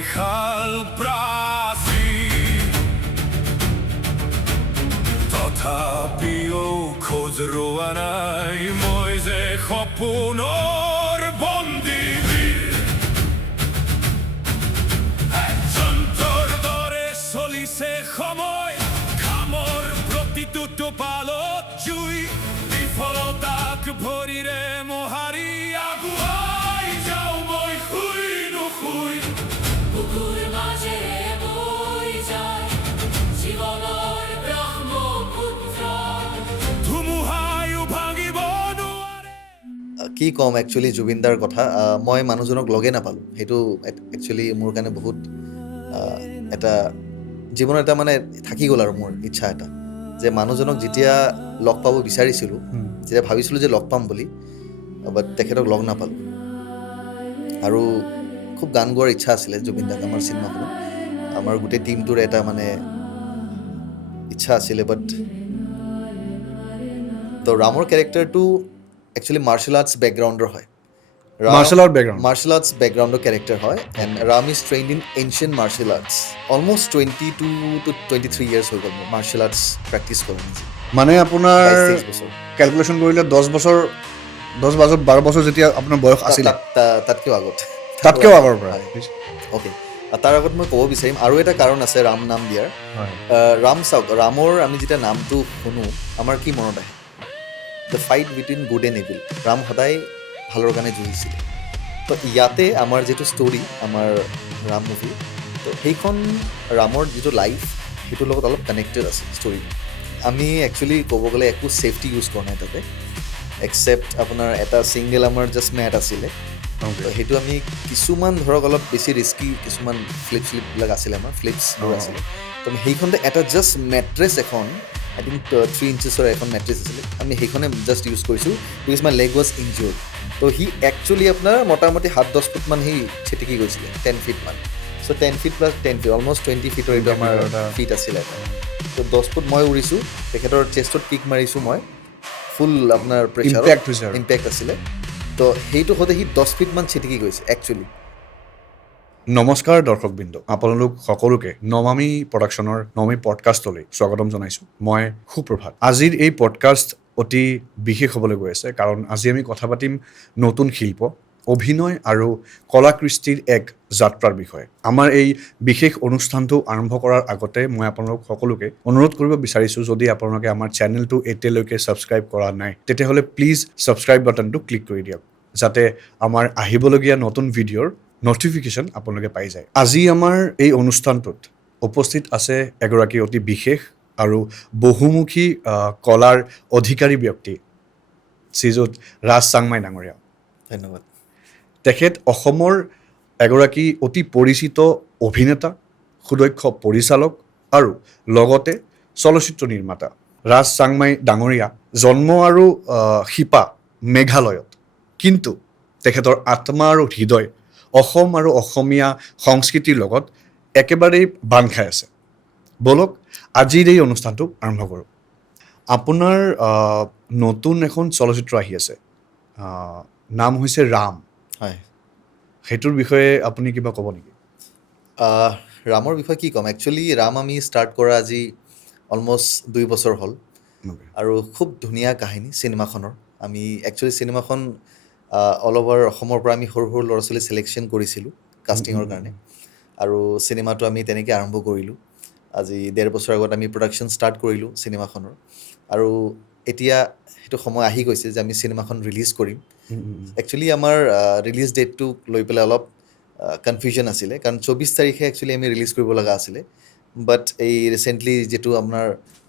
বৰিশাল প্ৰাচী তথাপিও খোজ ৰোৱা নাই মই যে সপোনৰ বন্দী যন্ত্ৰৰ দৰে চলিছে সময় কামৰ প্ৰতিটো টোপালত জুই বিফলতাক ভৰিৰে মোহাৰি আগুৱাই যাওঁ মই শুই নুশুই বুকুৰ মাজেৰে বৈ যায় জীৱনৰ ব্ৰহ্মপুত্ৰ ধুমুহায়ো ভাঙিব নোৱাৰে কি ক'ম একচুৱেলি জুবিনদাৰ কথা মই মানুহজনক লগে নাপালোঁ সেইটো একচুৱেলি মোৰ কাৰণে বহুত এটা জীৱনত এটা মানে থাকি গ'ল আৰু মোৰ ইচ্ছা এটা যে মানুহজনক যেতিয়া লগ পাব বিচাৰিছিলোঁ যেতিয়া ভাবিছিলোঁ যে লগ পাম বুলি বাট তেখেতক লগ নাপালোঁ আৰু খুব গান গোৱাৰ ইচ্ছা আছিলে জুবিনদাক আমাৰ চিনেমাখনত আমাৰ গোটেই টিমটোৰ এটা মানে ইচ্ছা আছিলে বাট তো ৰামৰ কেৰেক্টাৰটো একচুৱেলি মাৰ্চেল আৰ্টছ বেকগ্ৰাউণ্ডৰ হয় martial art background martial arts বেকগ্ৰাউণ্ডৰ কেৰেক্টাৰ হয় and Ram is trained in ancient martial arts almost 22 to 23 years হৈ গ'ল মোৰ মাৰ্চেল আৰ্টছ প্ৰেক্টিছ কৰোঁ নিজে মানে আপোনাৰ 22 বছৰ কেলকুলেশ্যন কৰিলে 10 বছৰ 12 বছৰ যেতিয়া আপোনাৰ বয়স আছিলে তাতকৈও আগত তাতকৈও আগৰ পৰা অ'কে তাৰ আগত মই ক'ব বিচাৰিম আৰু এটা কাৰণ আছে ৰাম নাম দিয়াৰ হয় ৰাম চাওক ৰামৰ আমি যেতিয়া নামটো শুনো আমাৰ কি মনত আহে the fight between good and evil Ram সদায় ভালৰ কাৰণে যুঁজিছিলে তো ইয়াতে আমাৰ যিটো ষ্টৰি আমাৰ ৰাম মুভি তো সেইখন ৰামৰ যিটো লাইফ সেইটোৰ লগত অলপ কানেক্টেড আছে ষ্টৰি আমি একচুৱেলি ক'ব গ'লে একো ছেফটি ইউজ কৰা নাই তাতে এক্সেপ্ট আপোনাৰ এটা ছিংগল আমাৰ জাষ্ট মেট আছিলে তো সেইটো আমি কিছুমান ধৰক অলপ বেছি ৰিস্কি কিছুমান ফ্লিপবিলাক আছিলে আমাৰ ফ্লিপছবোৰ আছিলে তো আমি সেইখনতে এটা জাষ্ট মেট্ৰেছ এখন আই থিংক 3 ইঞ্চেছৰ এখন মেট্ৰেছ আছিলে আমি সেইখনে জাষ্ট ইউজ কৰিছোঁ বিকজ মাই লেগ ৱাজ ইনজিয়ৰ্ড তো সি একচুৱেলি আপোনাৰ মোটামুটি 7-10 ফুটমান সি ছিটিকি গৈছিলে 10 ফিটমান চ' 10 fit plus 10 fit almost 20 Fitr এইটো আমাৰ ফিট আছিলে তো 10 ফুট মই উৰিছোঁ তেখেতৰ চেষ্টত কিক মাৰিছোঁ মই ফুল আপোনাৰ প্ৰেছাৰ Impact হৈছে আৰু। ইম্পেক্ট আছিলে তো সেইটো সদায় সি 10 ফিটমান ছিটিকি গৈছে একচুৱেলি নমস্কাৰ দৰ্শকবৃন্দ আপোনালোক সকলোকে নমামি প্ৰডাকশ্যনৰ নমামি পডকাষ্টলৈ স্বাগতম জনাইছোঁ মই সুপ্ৰভাত আজিৰ এই পডকাষ্ট অতি বিশেষ হ'বলৈ গৈ আছে কাৰণ আজি আমি কথা পাতিম নতুন শিল্প অভিনয় আৰু কলাকৃষ্টিৰ এক যাত্ৰাৰ বিষয়ে আমাৰ এই বিশেষ অনুষ্ঠানটো আৰম্ভ কৰাৰ আগতে মই আপোনালোক সকলোকে অনুৰোধ কৰিব বিচাৰিছোঁ যদি আপোনালোকে আমাৰ চেনেলটো এতিয়ালৈকে ছাবস্ক্ৰাইব কৰা নাই তেতিয়াহ'লে প্লিজ ছাবস্ক্ৰাইব বাটনটো ক্লিক কৰি দিয়ক যাতে আমাৰ আহিবলগীয়া নতুন ভিডিঅ'ৰ নটিফিকেশ্যন আপোনালোকে পাই যায় আজি আমাৰ এই অনুষ্ঠানটোত উপস্থিত আছে এগৰাকী অতি বিশেষ আৰু বহুমুখী কলাৰ অধিকাৰী ব্যক্তি শ্ৰীযুত ৰাজ চাংমাই ডাঙৰীয়া ধন্যবাদ তেখেত অসমৰ এগৰাকী অতি পৰিচিত অভিনেতা সুদক্ষ পৰিচালক আৰু লগতে চলচ্চিত্ৰ নিৰ্মাতা ৰাজ চাংমাই ডাঙৰীয়া জন্ম আৰু শিপা মেঘালয়ত কিন্তু তেখেতৰ আত্মা আৰু হৃদয় অসম আৰু অসমীয়া সংস্কৃতিৰ লগত একেবাৰেই বান্ধ খাই আছে বলক আজিৰ এই অনুষ্ঠানটো আৰম্ভ কৰোঁ আপোনাৰ নতুন এখন চলচ্চিত্ৰ আহি আছে নাম হৈছে ৰাম হয় সেইটোৰ বিষয়ে আপুনি কিবা ক'ব নেকি ৰামৰ বিষয়ে কি ক'ম একচুৱেলি ৰাম আমি ষ্টাৰ্ট কৰা আজি অলমষ্ট 2 বছৰ হ'ল আৰু খুব ধুনীয়া কাহিনী চিনেমাখনৰ আমি একচুৱেলি চিনেমাখন অল অভাৰ অসমৰ পৰা আমি সৰু সৰু ল'ৰা ছোৱালী ছিলেকশ্যন কৰিছিলোঁ কাষ্টিঙৰ কাৰণে আৰু চিনেমাটো আমি তেনেকৈ আৰম্ভ কৰিলোঁ আজি 1.5 বছৰ আগত আমি প্ৰডাকশ্যন ষ্টাৰ্ট কৰিলোঁ চিনেমাখনৰ আৰু এতিয়া সেইটো সময় আহি গৈছে যে আমি চিনেমাখন ৰিলিজ কৰিম একচুৱেলি আমাৰ ৰিলিজ ডেটটোক লৈ পেলাই অলপ কনফিউজন আছিলে কাৰণ 24 তাৰিখে একচুৱেলি আমি ৰিলিজ কৰিব লগা আছিলে বাট এই ৰিচেণ্টলি যিটো আপোনাৰ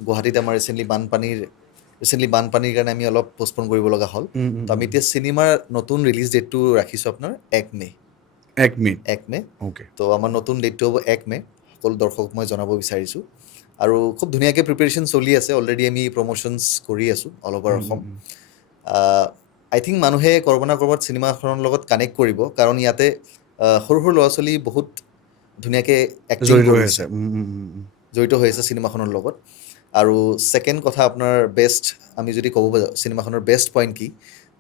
গুৱাহাটীত আমাৰ ৰিচেণ্টলি বানপানীৰ কাৰণে আমি অলপ পষ্টপন কৰিব লগা হ'ল তো আমি এতিয়া চিনেমাৰ নতুন ৰিলিজ ডেটটো ৰাখিছোঁ আপোনাৰ 1 মে 1 মে অ'কে তো আমাৰ নতুন ডেটটো হ'ব 1 মে সকলো দৰ্শকক মই জনাব বিচাৰিছোঁ আৰু খুব ধুনীয়াকৈ প্ৰিপেৰেশ্যন চলি আছে অলৰেডি আমি প্ৰমোশ্যনছ কৰি আছোঁ অল অভাৰ অসম আই থিংক মানুহে ক'ৰবাত না ক'ৰবাত চিনেমাখনৰ লগত কানেক্ট কৰিব কাৰণ ইয়াতে সৰু সৰু ল'ৰা ছোৱালী বহুত ধুনীয়াকৈ এক্টিং কৰিছে জড়িত হৈ আছে চিনেমাখনৰ লগত আৰু ছেকেণ্ড কথা আপোনাৰ বেষ্ট আমি যদি ক'ব যাওঁ চিনেমাখনৰ বেষ্ট পইণ্ট কি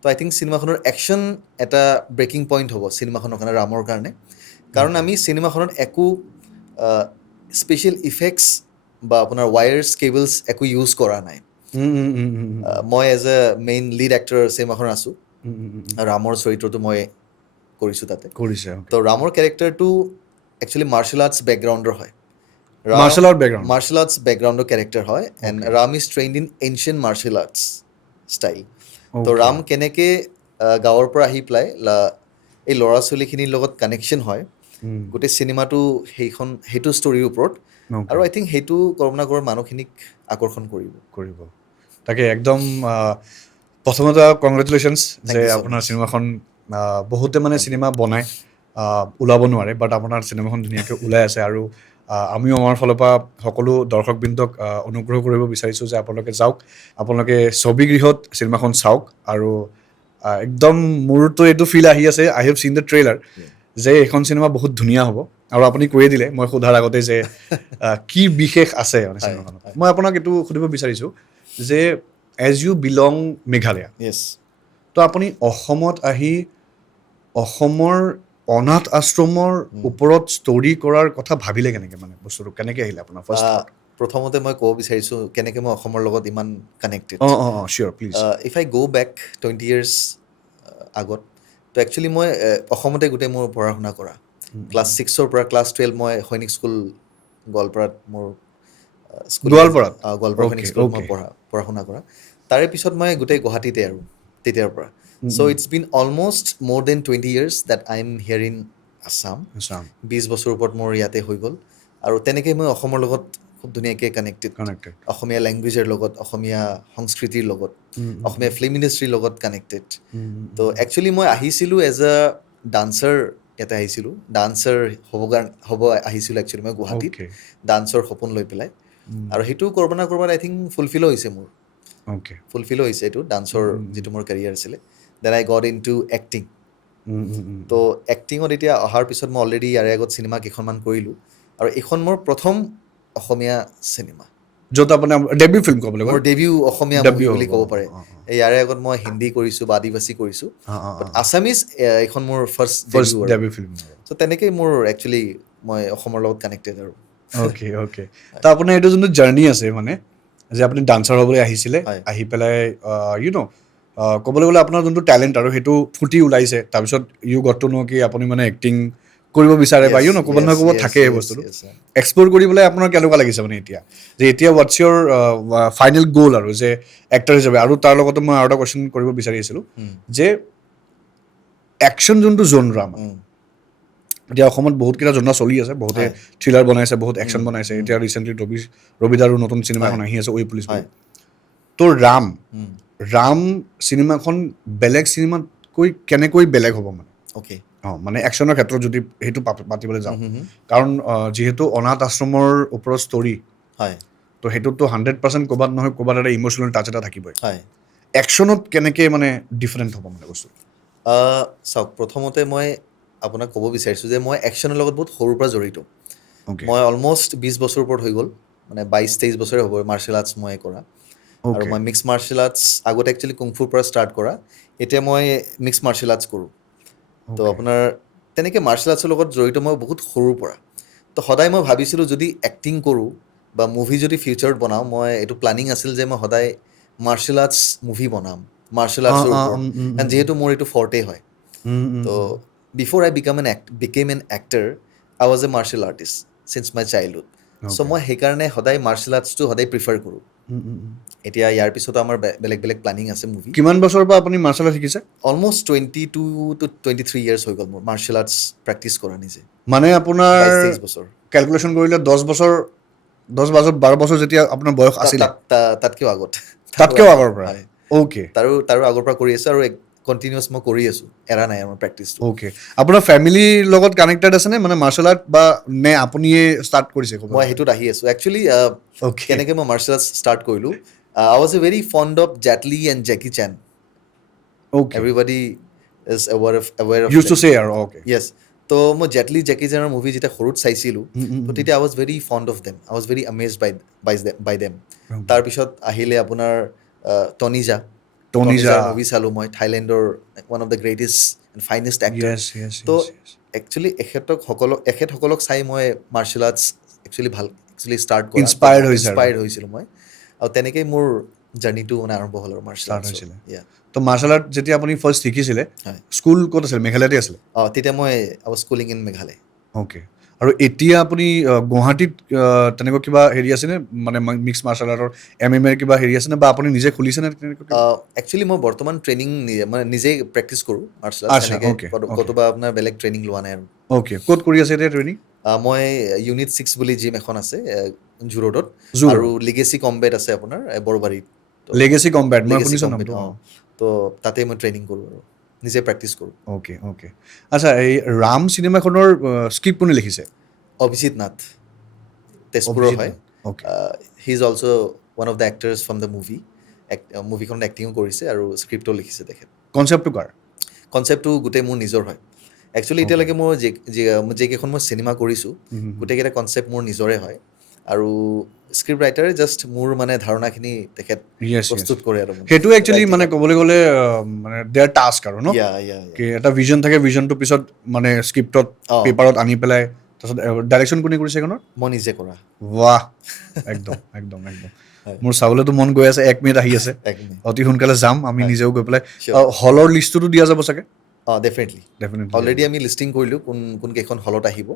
তো আই থিংক চিনেমাখনৰ একশ্যন এটা ব্ৰেকিং পইণ্ট হ'ব চিনেমাখনৰ কাৰণে ৰামৰ কাৰণে কাৰণ আমি চিনেমাখনত একো স্পেচিয়েল ইফেক্টছ বা আপোনাৰ ৱায়াৰ্ছ কেবলছ একো ইউজ কৰা নাই। মই as a main lead actor চিনেমাখন আছোঁ। ৰামৰ চৰিত্ৰটো মই কৰিছোঁ তাতে। কৰিছে তো ৰামৰ কেৰেক্টাৰটো একচুৱেলি মাৰ্চেল আৰ্টছ বেকগ্ৰাউণ্ডৰ হয়। Martial art background martial arts বেকগ্ৰাউণ্ডৰ কেৰেক্টাৰ হয় and Ram is trained in ancient martial arts style. তো ৰাম কেনেকৈ গাঁৱৰ পৰা আহি পেলাই এই ল'ৰা ছোৱালীখিনিৰ লগত কানেকশ্যন হয়, গোটেই চিনেমাটো সেইটো ষ্টৰীৰ ওপৰত। আৰু আই থিংক সেইটো কৰুণাকৰৰ মানুহখিনিক আকৰ্ষণ কৰিব। তাকে একদম প্ৰথমতে কংগ্ৰেচুলেশ্যনছ Thank যে you so আপোনাৰ much. চিনেমাখন বহুতে মানে চিনেমা বনায় ওলাব নোৱাৰে, বাট আপোনাৰ চিনেমাখন ধুনীয়াকৈ ওলাই আছে। আৰু আমিও আমাৰ ফালৰ পৰা সকলো দৰ্শকবৃন্দক অনুগ্ৰহ কৰিব বিচাৰিছোঁ যে আপোনালোকে যাওক, আপোনালোকে ছবিগৃহত চিনেমাখন চাওক। আৰু একদম মোৰতো এইটো ফিল আহি আছে, আই হেভ চিন দ্য ট্ৰেইলাৰ, যে এইখন চিনেমা বহুত ধুনীয়া হ'ব। আৰু আপুনি কৈয়ে দিলে মই সোধাৰ আগতে যে কি বিশেষ আছে মানে চিনেমাখনত। মই আপোনাক এইটো সুধিব বিচাৰিছোঁ যে এজ ইউ বিলং মেঘালয়া, য়েছ। তো আপুনি অসমত আহি অসমৰ অনাথ আশ্ৰমৰ ওপৰত ষ্টৰি কৰাৰ কথা ভাবিলে কেনেকৈ, মানে বস্তুটো কেনেকৈ আহিলে আপোনাৰ ফাৰ্ষ্ট? প্ৰথমতে মই ক'ব বিচাৰিছোঁ কেনেকৈ মই অসমৰ লগত ইমান কানেক্টেড। অঁ চিয়'ৰ প্লিজ। ইফ আই গ' বেক 20 years আগত, তো একচুৱেলি মই অসমতে গোটেই মোৰ পঢ়া শুনা কৰা। ক্লাছ 6ৰ পৰা ক্লাছ 12 মই সৈনিক স্কুল গোৱালপাৰাত মোৰ গোৱালপাৰাত? গোৱালপাৰা সৈনিক স্কুলত মই Okay. পঢ়া শুনা কৰা। তাৰে পিছত মই গোটেই গুৱাহাটীতে আৰু তেতিয়াৰ পৰা। So' it's been almost more than 20 years that I am here in Assam. 20 বছৰৰ ওপৰত মোৰ ইয়াতে হৈ গ'ল। আৰু তেনেকৈ মই অসমৰ লগত খুব ধুনীয়াকৈ কানেক্টেড। অসমীয়া লেংগুৱেজৰ লগত, অসমীয়া সংস্কৃতিৰ লগত, অসমীয়া ফিল্ম ইণ্ডাষ্ট্ৰীৰ লগত কানেক্টেড। তো একচুৱেলি মই আহিছিলোঁ এজ এ ডান্সাৰ, ইয়াতে আহিছিলোঁ ডান্সাৰ হ'ব আহিছিলোঁ একচুৱেলি মই গুৱাহাটীত, ডান্সৰ সপোন লৈ পেলাই। আৰু সেইটো ক'ৰবাত না ক'ৰবাত আই থিংক ফুলফিলো হৈছে মোৰ, ফুলফিলো হৈছে এইটো ডান্সৰ যিটো মোৰ কেৰিয়াৰ আছিলে। Then I got into acting. তো এক্টিঙত এতিয়া অহাৰ পিছত মই অলৰেডি ইয়াৰে আগত চিনেমা কেইখনমান কৰিলোঁ, আৰু এইখন মোৰ প্ৰথম অসমীয়া চিনেমা, য'ত আপোনাৰ ডেবিউ ফিল্ম ক'বলৈ মোৰ গ'লে। ডেবিউ অসমীয়া মুভি বুলি ক'ব পাৰে। ইয়াৰে আগত মই হিন্দী কৰিছোঁ বা আদিবাসী কৰিছোঁ, বাট আছামিজ এইখন মোৰ ফাৰ্ষ্ট ডেবিউ ফিল্ম। চ' তেনেকেই মোৰ একচুৱেলি মই অসমৰ লগত কানেক্টেড আৰু। অ'কে। তো আপোনাৰ এইটো যোনটো জাৰ্ণি আছে, মানে যে আপুনি ডান্সাৰ হ'বলৈ আহিছিলে, আহি পেলাই ক'বলৈ গ'লে আপোনাৰ যোনটো টেলেণ্ট আৰু সেইটো ফুটি ওলাইছে, তাৰপিছত ইউ গট টু ন' কি আপুনি মানে এক্টিং কৰিব বিচাৰে বা ক'ৰবাত নহয় ক'ৰবাত থাকে এই বস্তুটো। এক্সপ্ল'ৰ কৰি পেলাই আপোনাৰ কেনেকুৱা লাগিছে মানে এতিয়া, যে এতিয়া হোৱাটছ ইয়ৰ ফাইনেল গ'ল আৰু যে এক্টৰ হিচাপে? আৰু তাৰ লগতে মই আৰু এটা কুৱেশ্যন কৰিব বিচাৰি আছিলোঁ যে একশ্যন যোনটো জনৰা, এতিয়া অসমত বহুতকেইটা জনৰা চলি আছে, বহুতে থ্ৰিলাৰ বনাইছে, বহুত একশ্যন বনাইছে। এতিয়া ৰিচেণ্টলি ৰবিদাৰো নতুন চিনেমা এখন আহি আছে, ঐ পুলিচ বুলি। তো ৰাম চিনেমাখন বেলেগ চিনেমাতকৈ কেনেকৈ বেলেগ হ'ব মানে? মানে একশ্যনৰ ক্ষেত্ৰত যদি সেইটো পাতিবলৈ যাওঁ, কাৰণ যিহেতু অনাথ আশ্ৰমৰ ওপৰত ষ্টৰি, তো সেইটোতো 100% ক'ৰবাত নহয় ক'ৰবাত এটা ইম'চনেল টাচ এটা থাকিবই। একশ্যনত কেনেকৈ মানে ডিফাৰেণ্ট হ'ব মানে বস্তু? চাওক, প্ৰথমতে মই আপোনাক ক'ব বিচাৰিছোঁ যে মই একশ্যনৰ লগত বহুত সৰুৰ পৰা জড়িত। মই অলমষ্ট 20 বছৰৰ ওপৰত হৈ গ'ল, মানে 22-23 বছৰে হ'ব মাৰ্চেল আৰ্টছ মই কৰা। আৰু মই মিক্স মাৰ্চেল আৰ্টছ আগতে একচুৱেলি কুংফুৰ পৰা ষ্টাৰ্ট কৰা, এতিয়া মই মিক্স মাৰ্চেল আৰ্টছ কৰোঁ। তো আপোনাৰ তেনেকৈ মাৰ্চেল আৰ্টছৰ লগত জড়িত মই বহুত সৰুৰ পৰা। তো সদায় মই ভাবিছিলোঁ যদি এক্টিং কৰোঁ বা মুভি যদি ফিউচাৰত বনাওঁ, মই এইটো প্লেনিং আছিল যে মই সদায় মাৰ্চেল আৰ্টছ মুভি বনাম, মাৰ্চেল আৰ্টছৰ ওপৰত, কাৰণ যিহেতু মোৰ এইটো ফৰ্টে হয়। তো before I became an actor, I was a martial artist since my childhood. So' মই সেইকাৰণে সদায় মাৰ্চেল আৰ্টছটো সদায় প্ৰিফাৰ কৰোঁ। এতিয়া ইয়াৰ পিছতো আমাৰ বেলেগ বেলেগ প্লেনিং আছে মুভি। কিমান বছৰৰ পৰা আপুনি মাৰ্চেল আৰ্ট শিকিছে? অলমষ্ট 22 to 23 years হৈ গ'ল মোৰ মাৰ্চেল আৰ্টছ প্ৰেক্টিছ কৰা নিজে। মানে আপোনাৰ 22-23 বছৰ কেলকুলেশ্যন কৰিলে 12 বছৰ যেতিয়া আপোনাৰ বয়স আছিলে, তাতকৈও আগত, তাতকৈও আগৰ পৰা? অ'কে। তাৰো আগৰ পৰা কৰি আছোঁ, আৰু কণ্টিনিউৱাছ মই কৰি আছোঁ, এৰা নাই আমাৰ প্ৰেক্টিছটো। অ'কে। আপোনাৰ ফেমিলিৰ লগত কানেক্টেড আছেনে মানে মাৰ্চেল আৰ্ট, বা নে আপুনিয়ে ষ্টাৰ্ট কৰিছে? মই সেইটোত আহি আছোঁ একচুৱেলি। কেনেকৈ মই মাৰ্চেল আৰ্টছ ষ্টাৰ্ট কৰিলোঁ, I was a very fond of Jet Li and Jackie Chan. Everybody is aware of use to say আৰু। য়েছ। তো মই জেকি চেনৰ মুভি যেতিয়া সৰুত চাইছিলোঁ, তো তেতিয়া I was very fond of them, I was very amazed by them. তাৰপিছত আহিলে আপোনাৰ টনিজা মুভি চালোঁ মই, থাইলেণ্ডৰ one of the greatest and finest actor. তো একচুৱেলি এখেতসকলক চাই মই মাৰ্চেল আৰ্টছ একচুৱেলি ষ্টাৰ্ট কৰা Inspired হৈছা আৰু। ইনস্পায়াৰ্ড হৈছিলোঁ মই আৰু তেনেকেই মোৰ জাৰ্ণিটো মানে আৰম্ভ হ'ল আৰু মাৰ্চেল Start আৰ্টছ হৈছিলে। ইয়া তো মাৰ্চেল আৰ্ট যেতিয়া আপুনি ফাৰ্ষ্ট শিকিছিলে হয় স্কুল ক'ত আছিলে মেঘালয়তে আছিলে তেতিয়া মই স্কুলিং ইন মেঘালয় অ'কে আৰু এতিয়া আপুনি গুৱাহাটীত তেনেকুৱা কিবা হেৰি আছেনে মানে মিক্স মাৰ্চেল আৰ্টৰ MMA কিবা হেৰি আছেনে বা আপুনি নিজে খুলিছেনে তেনেকুৱা কিবা? একচুৱেলি মই বৰ্তমান ট্ৰেইনিং মানে নিজেই প্ৰেক্টিছ কৰোঁ মাৰ্চেল আৰ্টছ আচ্ছা, এনেকৈ okay, okay. ক'তোবা আপোনাৰ বেলেগ ট্ৰেইনিং লোৱা নাই আৰু অ'কে ক'ত কৰি আছে এতিয়া ট্ৰেইনিং মই ইউনিট 6 বুলি জিম এখন আছে জু ৰোডত জু আৰু ৰোড। লিগেচি কম্বেট আছে আপোনাৰ বৰবাৰীত লেগেচি কম্বেট মই Legacy শুনিছোঁ Combat, নামটো তো তাতে মই ট্ৰেইনিং কৰোঁ আৰু নিজে প্ৰেক্টিছ কৰোঁ অ'কে অ'কে আচ্ছা এই ৰাম চিনেমাখনৰ স্ক্ৰিপ্ট কোনে লিখিছে অভিজিত নাথ তেজপুৰৰ অভিজিত হয় Nath. Okay he is also' one of the actors from the movie মুভিখনত এক্টিঙো কৰিছে আৰু স্ক্ৰিপ্টো লিখিছে তেখেত কনচেপ্টটো কাৰ কনচেপ্টটো গোটেই মোৰ নিজৰ হয় একচুৱেলি এতিয়ালৈকে মোৰ যিকেইখন মই চিনেমা কৰিছোঁ গোটেইকেইটা কনচেপ্ট মোৰ নিজৰে হয় আৰু স্ক্ৰিপ্ট ৰাইটাৰে জাষ্ট মোৰ মানে ধাৰণাখিনি তেখেত য়েছ প্ৰস্তুত কৰে আৰু সেইটো একচুৱেলি মানে ক'বলৈ গ'লে মানে দেয়াৰ টাস্ক আৰু ন ইয়া কি এটা ভিজন থাকে ভিজনটো পিছত মানে স্ক্ৰিপ্টত অঁ। পেপাৰত আনি পেলাই তাৰপিছত ডাইৰেকশ্যন কোনে কৰিছে এইখনৰ মই নিজে কৰা ৱাহ একদম একদম একদম হয়। মোৰ চাবলৈতো মন গৈ আছে 1 মিনিট আহি আছে এক মিনিট অতি সোনকালে যাম আমি নিজেও গৈ পেলাই Sure. হলৰ লিষ্টটোতো দিয়া যাব চাগে ডেফিনেটলি ডেফিনেটলি অলৰেডি আমি লিষ্টিং কৰিলোঁ কোন কেইখন হলত আহিব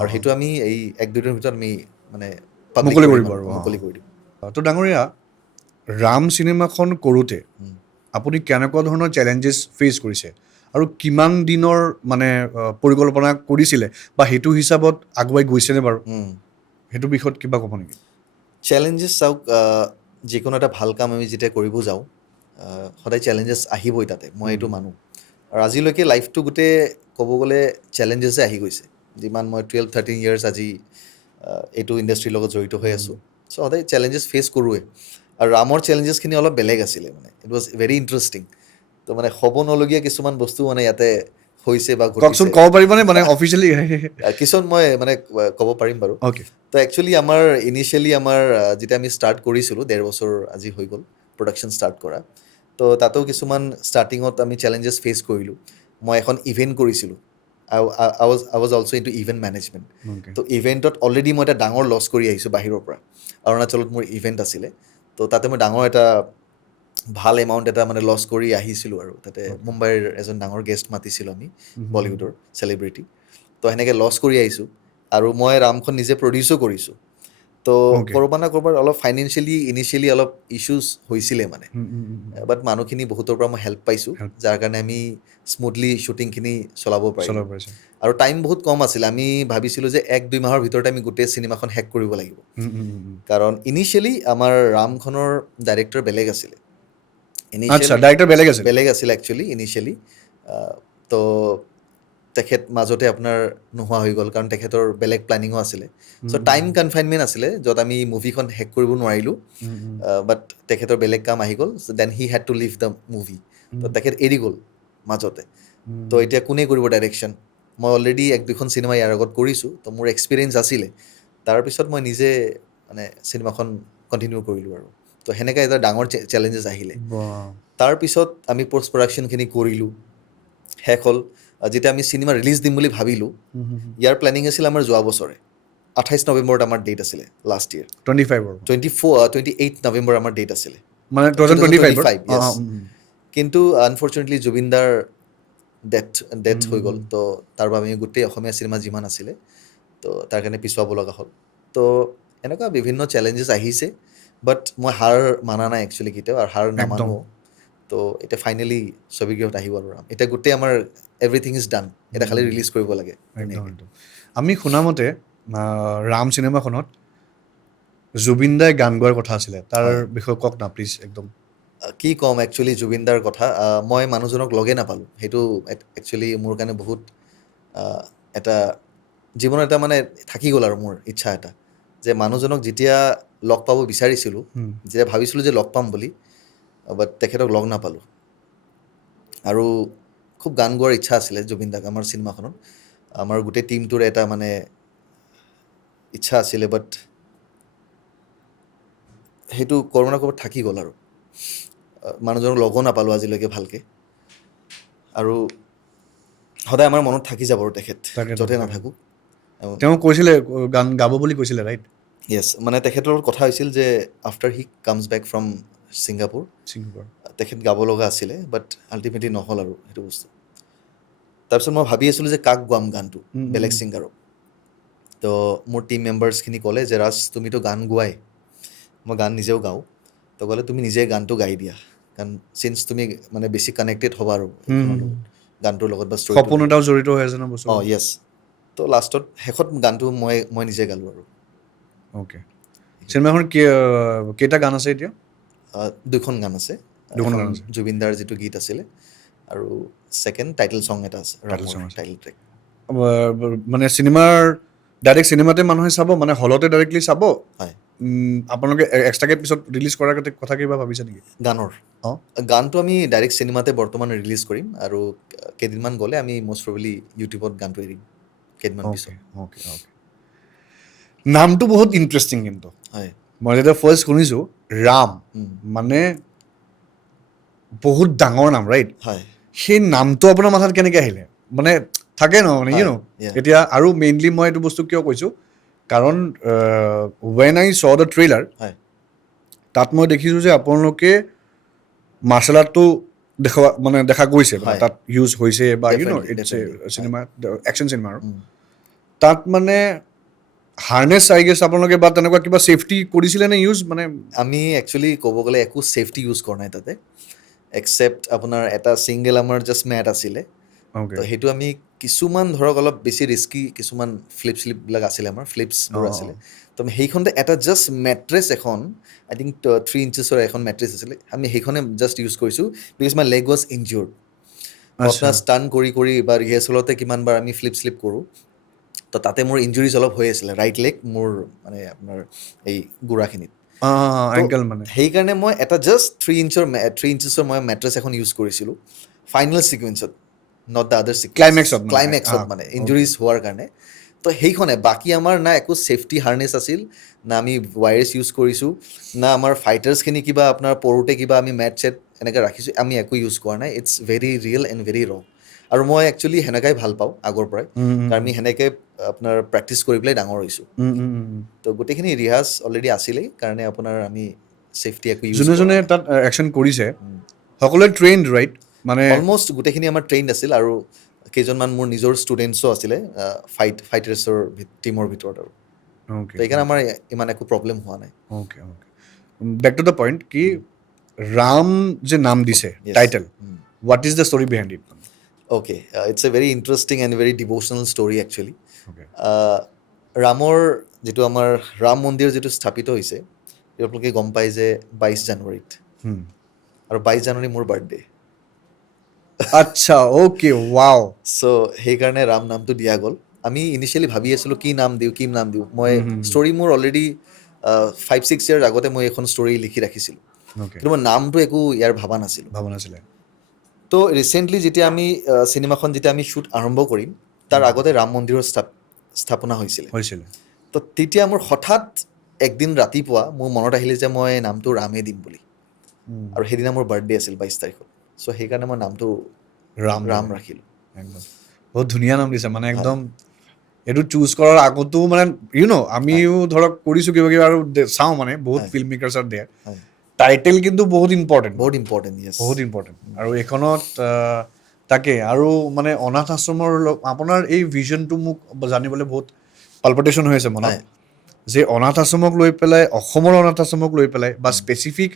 আৰু সেইটো আমি এই 1-2 দিনৰ ভিতৰত আমি মানে public মুকলি কৰিম কৰিব আৰু, আৰু মুকলি কৰি দিম তো ডাঙৰীয়া ৰাম চিনেমাখন কৰোঁতে উম। আপুনি কেনেকুৱা ধৰণৰ চেলেঞ্জেছ ফেচ কৰিছে আৰু কিমান দিনৰ মানে পৰিকল্পনা কৰিছিলে বা সেইটো হিচাপত আগুৱাই গৈছেনে বাৰু সেইটো বিষয়ত কিবা ক'ব নেকি চেলেঞ্জেছ চাওক যিকোনো এটা ভাল কাম আমি যেতিয়া কৰিব যাওঁ সদায় চেলেঞ্জেছ আহিবই তাতে মই এইটো মানো আৰু আজিলৈকে লাইফটো গোটেই ক'ব গ'লে চেলেঞ্জেছে আহি গৈছে যিমান মই 12-13 ইয়াৰ্ছ আজি এইটো ইণ্ডাষ্ট্ৰীৰ লগত জড়িত হৈ আছোঁ চ' সদায় চেলেঞ্জেছ ফেচ কৰোঁৱে আৰু ৰামৰ চেলেঞ্জেছখিনি অলপ বেলেগ আছিলে মানে ইট ৱাজ ভেৰি ইণ্টাৰেষ্টিং তো মানে হ'ব নলগীয়া কিছুমান বস্তু মানে ইয়াতে হৈছে বা কওকচোন ঘটিছে ক'ব পাৰিবনে মানে অফিচিয়েলি কিছুমান মই মানে ক'ব পাৰিম বাৰু অ'কে তো একচুৱেলি আমাৰ ইনিচিয়েলি যেতিয়া আমি ষ্টাৰ্ট কৰিছিলোঁ 1.5 বছৰ আজি হৈ গ'ল প্ৰডাকশ্যন ষ্টাৰ্ট কৰা তো তাতো কিছুমান ষ্টাৰ্টিঙত আমি চেলেঞ্জেছ ফেচ কৰিলোঁ মই এখন ইভেণ্ট কৰিছিলোঁ I was also' into event management okay তো ইভেণ্টত অলৰেডি মই এটা ডাঙৰ লছ কৰি আহিছোঁ বাহিৰৰ পৰা অৰুণাচলত মোৰ ইভেণ্ট আছিলে তো তাতে মই ডাঙৰ এটা ভাল এমাউণ্ট এটা মানে লছ কৰি আহিছিলোঁ আৰু তাতে মুম্বাইৰ এজন ডাঙৰ গেষ্ট মাতিছিলোঁ আমি বলিউডৰ চেলিব্ৰিটি তো সেনেকৈ লছ কৰি আহিছোঁ আৰু মই ৰামখন নিজে প্ৰডিউচো কৰিছোঁ তো Okay. ক'ৰবাত না ক'ৰবাত অলপ ফাইনেন্সিয়েলি ইনিচিয়েলি অলপ ইছ্যুজ হৈছিলে মানে বাট মানুহখিনি বহুতৰ পৰা মই হেল্প পাইছোঁ Help. যাৰ কাৰণে আমি স্মুথলি শ্বুটিংখিনি চলাব পাৰিলোঁ চলাব পাৰিছে আৰু টাইম বহুত কম আছিলে আমি ভাবিছিলোঁ যে 1-2 মাহৰ ভিতৰতে আমি গোটেই চিনেমাখন শেষ কৰিব লাগিব কাৰণ ইনিচিয়েলি আমাৰ ৰামখনৰ ডাইৰেক্টৰ বেলেগ আছিলে আচ্ছা ডাইৰেক্টৰ বেলেগ আছিল বেলেগ আছিলে একচুৱেলি ইনিচিয়েলি তো তেখেত মাজতে আপোনাৰ নোহোৱা হৈ গ'ল কাৰণ তেখেতৰ বেলেগ প্লেনিঙো আছিলে চ' টাইম কনফাইনমেণ্ট আছিলে য'ত আমি মুভিখন শেষ কৰিব নোৱাৰিলোঁ বাট তেখেতৰ বেলেগ কাম আহি গ'ল then he had to leave the movie তো তেখেত এৰি গ'ল মাজতে তো এতিয়া কোনে কৰিব ডাইৰেকশ্যন মই অলৰেডি 1-2খন চিনেমা ইয়াৰ আগত কৰিছোঁ তো মোৰ এক্সপিৰিয়েঞ্চ আছিলে তাৰপিছত মই নিজে মানে চিনেমাখন কণ্টিনিউ কৰিলোঁ আৰু তো সেনেকৈ এটা ডাঙৰ চেলেঞ্জেছ আহিলে তাৰপিছত আমি পষ্ট প্ৰডাকশ্যনখিনি কৰিলোঁ শেষ হ'ল যেতিয়া আমি চিনেমা ৰিলিজ দিম বুলি ভাবিলোঁ ইয়াৰ প্লেনিং আছিল আমাৰ যোৱা বছৰে 28 নৱেম্বৰত আমাৰ ডেট আছিলে লাষ্ট ইয়েৰ 28 নৱেম্বৰ আমাৰ ডেট আছিলে মানে 2025 yes. কিন্তু আনফৰ্চুনেটলি জুবিনদাৰ ডেথ হৈ গ'ল তো তাৰ বাবে আমি গোটেই অসমীয়া চিনেমা যিমান আছিলে তো তাৰ কাৰণে পিছুৱাব লগা হ'ল তো এনেকুৱা বিভিন্ন চেলেঞ্জেছ আহিছে বাট মই হাৰ মানা নাই একচুৱেলি কেতিয়াও আৰু হাৰ নামানো তো এতিয়া ফাইনেলি ছবিগৃহত আহিব আৰু এতিয়া গোটেই আমাৰ এভৰিথিং ইজ ডান এতিয়া খালি ৰিলিজ কৰিব লাগে একদম একদম আমি শুনামতে ৰাম চিনেমাখনত জুবিন দাই গান গোৱাৰ কথা আছিলে তাৰ হয়। বিষয়ে কওক না প্লিজ একদম কি ক'ম একচুৱেলি জুবিনদাৰ কথা মই মানুহজনক লগেই নাপালোঁ সেইটো একচুৱেলি মোৰ কাৰণে বহুত এটা জীৱনত এটা মানে থাকি গ'ল আৰু মোৰ ইচ্ছা এটা যে মানুহজনক যেতিয়া লগ পাব বিচাৰিছিলোঁ যেতিয়া ভাবিছিলোঁ যে লগ পাম বুলি বাট তেখেতক লগ নাপালোঁ আৰু খুব গান গোৱাৰ ইচ্ছা আছিলে জুবিন দাক আমাৰ চিনেমাখনত আমাৰ গোটেই টীমটোৰ এটা মানে ইচ্ছা আছিলে বাট সেইটো ক'ৰবাত না ক'ৰবাত থাকি গ'ল আৰু মানুহজনক লগো নাপালোঁ আজিলৈকে ভালকৈ আৰু সদায় আমাৰ মনত থাকি যাব আৰু তেখেত তাকে, য'তে তাকে। নাথাকোঁ। তেওঁ কৈছিলে গান গাব বুলি কৈছিলে ৰাইট য়েছ, মানে তেখেতৰ লগত কথা হৈছিল যে after he comes back from Singapore Singapore তেখেত গাব লগা আছিলে, বাট আল্টিমেটলি নহ'ল আৰু সেইটো বস্তু। তাৰপিছত মই ভাবি আছিলোঁ যে কাক গোৱাম গানটো, বেলেগ ছিংগাৰক। তো মোৰ টিম মেম্বাৰ্ছখিনি ক'লে যে ৰাজ তুমিতো গান গোৱাই, মই গান নিজেও গাওঁ। তো ক'লে তুমি নিজে গানটো গাই দিয়া, কাৰণ চিন্স তুমি মানে বেছি কানেক্টেড হ'বা আৰু সেইখনৰ লগত, গানটোৰ লগত বা ষ্টৰিটোৰ সপোন লগত। এটাও জড়িত হৈ আছে ন বস্তু অঁ য়েছ, তো লাষ্টত শেষত গানটো মই নিজে গালোঁ আৰু। অ'কে চিনেমাখন কেইটা গান আছে এতিয়া দুখন গান আছে, দুখন এখন গান আছে। জুবিন দাৰ যিটো গীত আছিলে আৰু ছেকেণ্ড টাইটেল ছং এটা আছে, Title ৰামৰ song আছে। Title track. মানে চিনেমাৰ ডাইৰেক্ট চিনেমাতে মানুহে চাব মানে হলতে ডাইৰেক্টলি চাব হয়, আপোনালোকে এক্সট্ৰাকৈ পিছত ৰিলিজ কৰাৰ কথা কিবা ভাবিছে নেকি গানৰ অঁ গানটো আমি ডাইৰেক্ট চিনেমাতে বৰ্তমান ৰিলিজ কৰিম আৰু কেইদিনমান গ'লে আমি মষ্ট প্ৰবেলি ইউটিউবত গানটো এৰিম কেইদিনমান পিছত। অ'কে অ'কে অ'কে নামটো বহুত ইণ্টাৰেষ্টিং কিন্তু হয়, মই যেতিয়া ফাৰ্ষ্ট শুনিছোঁ ৰাম উম, মানে বহুত ডাঙৰ নাম ৰাইট হয়, সেই নামটো আপোনাৰ মাথাত কেনেকৈ আহিলে মানে থাকে ন মানে হয়, ন yeah, এতিয়া আৰু মেইনলি মই এইটো বস্তু কিয় কৈছোঁ কাৰণ when I so the trailer হয়, তাত মই দেখিছোঁ যে আপোনালোকে মাৰ্চেল আৰ্টটো দেখা গৈছে মানে হয়, তাত ইউজ হৈছে বা definitely, it's a definitely, cinema action cinema আৰু উম। তাত মানে হাৰ্নেছ আই গেছ আপোনালোকে বা তেনেকুৱা কিবা ছেফটি কৰিছিলে নে ইউজ মানে আমি একচুৱেলি ক'ব গ'লে একো ছেফটি ইউজ কৰা নাই তাতে, একচেপ্ট আপোনাৰ এটা ছিংগল আমাৰ জাষ্ট মেট আছিলে। অ'কে তো সেইটো আমি কিছুমান ধৰক অলপ বেছি ৰিস্কি কিছুমান শ্লিপবিলাক আছিলে, আমাৰ ফ্লিপছবোৰ অঁ আছিলে। তো আমি সেইখনতে এটা জাষ্ট মেট্ৰেছ এখন, আই থিংক 3 ইঞ্চেছৰ এখন মেট্ৰেছ আছিলে, আমি সেইখনে জাষ্ট ইউজ কৰিছোঁ বিকজ মাই লেগ ৱাজ ইনজিয়ৰ্ড। আচ্ছা আপোনাৰ ষ্টান কৰি বা ৰিহাৰ্চেলতে কিমানবাৰ আমি ফ্লিপ কৰোঁ, তো তাতে মোৰ ইঞ্জুৰিজ অলপ হৈ আছিলে ৰাইট লেগ মোৰ মানে আপোনাৰ এই গোড়াখিনিত। তো এংকেল মানে সেইকাৰণে মই এটা জাষ্ট 3 ইঞ্চেছৰ মই মেট্ৰেছ এখন ইউজ কৰিছিলোঁ ফাইনেল ছিকুৱেঞ্চত, নট দ্য আদাৰ ক্লাইমেক্সত মানে ক্লাইমেক্সত মানে ইঞ্জুৰিজ হোৱাৰ কাৰণে। তো সেইখনে বাকী আমাৰ না একো ছেফটি হাৰ্নেছ আছিল, না আমি ৱায়াৰ্ছ ইউজ কৰিছোঁ, না আমাৰ ফাইটাৰ্ছখিনি কিবা আপোনাৰ পৰোঁতে কিবা আমি মেট চেট এনেকৈ ৰাখিছোঁ, আমি একো ইউজ কৰা নাই। It's very real and very ৰ। আৰু মই একচুৱেলি সেনেকাই ভাল পাওঁ আগৰ পৰাই, কাৰণ আমি সেনেকৈ আপোনাৰ প্ৰেক্টিচ কৰি পেলাই ডাঙৰ হৈছোঁ। তো গোটেইখিনি ৰিহাৰ্চ অলৰেডি আছিলেই কাৰণে আপোনাৰ আমি ছেফটি একো ইউজ যোনে কৰা যোনে নাই। তাত একশ্যন কৰিছে সকলোৱে ট্ৰেইনড ৰাইট মানে অলমষ্ট গোটেইখিনি আমাৰ ট্ৰেইনড আছিল আৰু কেইজনমান মোৰ নিজৰ ষ্টুডেণ্টছো আছিলে ফাইটাৰ্ছৰ টীমৰ ভিতৰত আৰু। অ'কে তো সেইকাৰণে আমাৰ ইমান একো প্ৰব্লেম হোৱা নাই। Okay okay back to the point কি ৰাম যে নাম দিছে Yes. Title what is the story behind it okay, it's a very interesting and very devotional story actually. Okay ৰামৰ যিটো আমাৰ ৰাম মন্দিৰ যিটো স্থাপিত হৈছে, সেইটো আপোনালোকে গম পায় যে 22 জানুৱাৰীত, আৰু 22 জানুৱাৰী মোৰ বাৰ্থডে। আচ্ছা অ'কে ৱাও চ' সেইকাৰণে ৰাম নামটো দিয়া গ'ল। আমি ইনিচিয়েলি ভাবি আছিলোঁ কি নাম দিওঁ। মই ষ্টৰি মোৰ অলৰেডি 5-6 ইয়াৰ্ছ আগতে মই এখন ষ্টৰি লিখি ৰাখিছিলোঁ, অ'কে কিন্তু মই নামটো একো ইয়াৰ ভাবা নাছিলোঁ। ভাবা নাছিলে তো ৰিচেণ্টলি যেতিয়া আমি চিনেমাখন যেতিয়া আমি শ্বুট আৰম্ভ কৰিম, তাৰ আগতে ৰাম মন্দিৰৰ স্থাপনা হৈছিলে। তো তেতিয়া মোৰ হঠাৎ একদিন ৰাতিপুৱা মোৰ মনত আহিলে যে মই নামটো ৰামেই দিম বুলি, আৰু সেইদিনা মোৰ বাৰ্থডে আছিল 22 তাৰিখত। চ' সেইকাৰণে মই নামটো ৰাম ৰাখিলোঁ। একদম বহুত ধুনীয়া নাম দিছে মানে হয়। একদম এইটো চুজ কৰাৰ আগতো মানে আমিও ধৰক কৰিছোঁ কিবা কিবা আৰু চাওঁ মানে বহুত হয়। ফিল্ম মেকাৰ্ছ আৰ দেয়াৰ হয়, টাইটেল কিন্তু বহুত ইম্পৰ্টেণ্ট বহুত ইম্পৰ্টেণ্ট, য়েছ। বহুত ইম্পৰ্টেণ্ট আৰু এইখনত তাকে আৰু মানে অনাথ আশ্ৰমৰ আপোনাৰ এই ভিজনটো মোক জানিবলৈ বহুত পালপিটেশ্যন হৈ আছে মনত হয়, যে অনাথ আশ্ৰমক লৈ পেলাই অসমৰ অনাথ আশ্ৰমক লৈ পেলাই বা স্পেচিফিক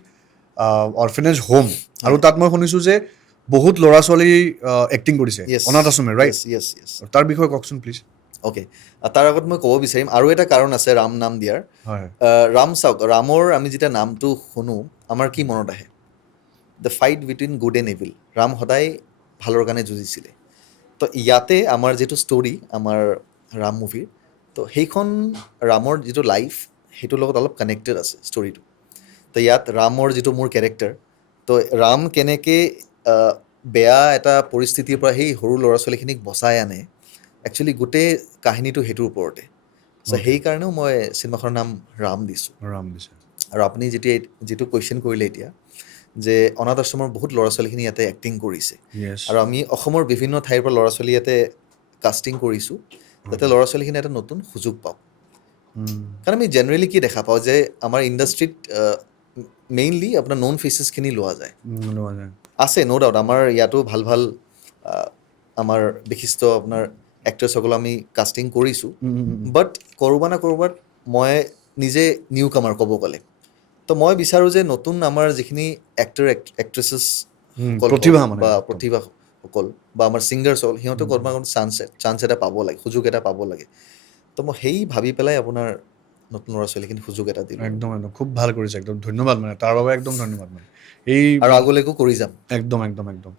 অৰ্ফেনেজ হোম আৰু তাত মই শুনিছোঁ যে বহুত ল'ৰা ছোৱালী এক্টিং কৰিছে য়েছ, অনাথ আশ্ৰমে ৰাইট য়েছ, য়েছ। তাৰ বিষয়ে কওকচোন প্লিজ অ'কে, তাৰ আগত মই ক'ব বিচাৰিম আৰু এটা কাৰণ আছে ৰাম নাম দিয়াৰ। হয় ৰাম চাওক, ৰামৰ আমি যেতিয়া নামটো শুনো আমাৰ কি মনত আহে? The fight between good and evil. Ram সদায় ভালৰ কাৰণে যুঁজিছিলে। তো ইয়াতে আমাৰ যিটো ষ্টৰি আমাৰ ৰাম মুভিৰ, তো সেইখন ৰামৰ যিটো লাইফ সেইটোৰ লগত অলপ কানেক্টেড আছে ষ্টৰিটো। তো ইয়াত ৰামৰ যিটো মোৰ কেৰেক্টাৰ, তো ৰাম কেনেকৈ বেয়া এটা পৰিস্থিতিৰ পৰা সেই সৰু ল'ৰা ছোৱালীখিনিক বচাই আনে, একচুৱেলি গোটেই কাহিনীটো সেইটোৰ ওপৰতে। চ' সেইকাৰণেও মই চিনেমাখনৰ নাম ৰাম দিছোঁ। ৰাম দিছে আৰু আপুনি যিটো কুৱেশ্যন কৰিলে এতিয়া, যে অনাথ আশ্ৰমৰ বহুত ল'ৰা ছোৱালীখিনি ইয়াতে এক্টিং কৰিছে য়েছ আৰু আমি অসমৰ বিভিন্ন ঠাইৰ পৰা ল'ৰা ছোৱালী ইয়াতে কাষ্টিং কৰিছোঁ যাতে ল'ৰা ছোৱালীখিনি এটা নতুন সুযোগ পাওক কাৰণ আমি জেনেৰেলি কি দেখা পাওঁ যে আমাৰ ইণ্ডাষ্ট্ৰীত মেইনলি আপোনাৰ নন ফেচেছখিনি লোৱা যায় আছে ন' ডাউট আমাৰ ইয়াতো ভাল ভাল আমাৰ বিশিষ্ট আপোনাৰ এক্ট্ৰেছসকলক আমি কাষ্টিং কৰিছোঁ বাট ক'ৰবাত না ক'ৰবাত মই নিজে নিউ কামাৰ ক'ব গ'লে তো মই বিচাৰোঁ যে নতুন আমাৰ যিখিনি এক্টৰ এক্ট্ৰেছেছ প্ৰতিভা মানে। বা প্ৰতিভাসকল বা আমাৰ ছিংগাৰ্ছসকল সিহঁতে ক'ৰবাত চান্স এটা পাব লাগে সুযোগ এটা পাব লাগে তো মই সেই ভাবি পেলাই আপোনাৰ নতুন ল'ৰা ছোৱালীখিনি সুযোগ এটা দিলোঁ একদম একদম খুব ভাল কৰিছে একদম ধন্যবাদ মানে তাৰ বাবে একদম ধন্যবাদ মানে এই আৰু আগলৈকো কৰি যাম একদম একদম একদম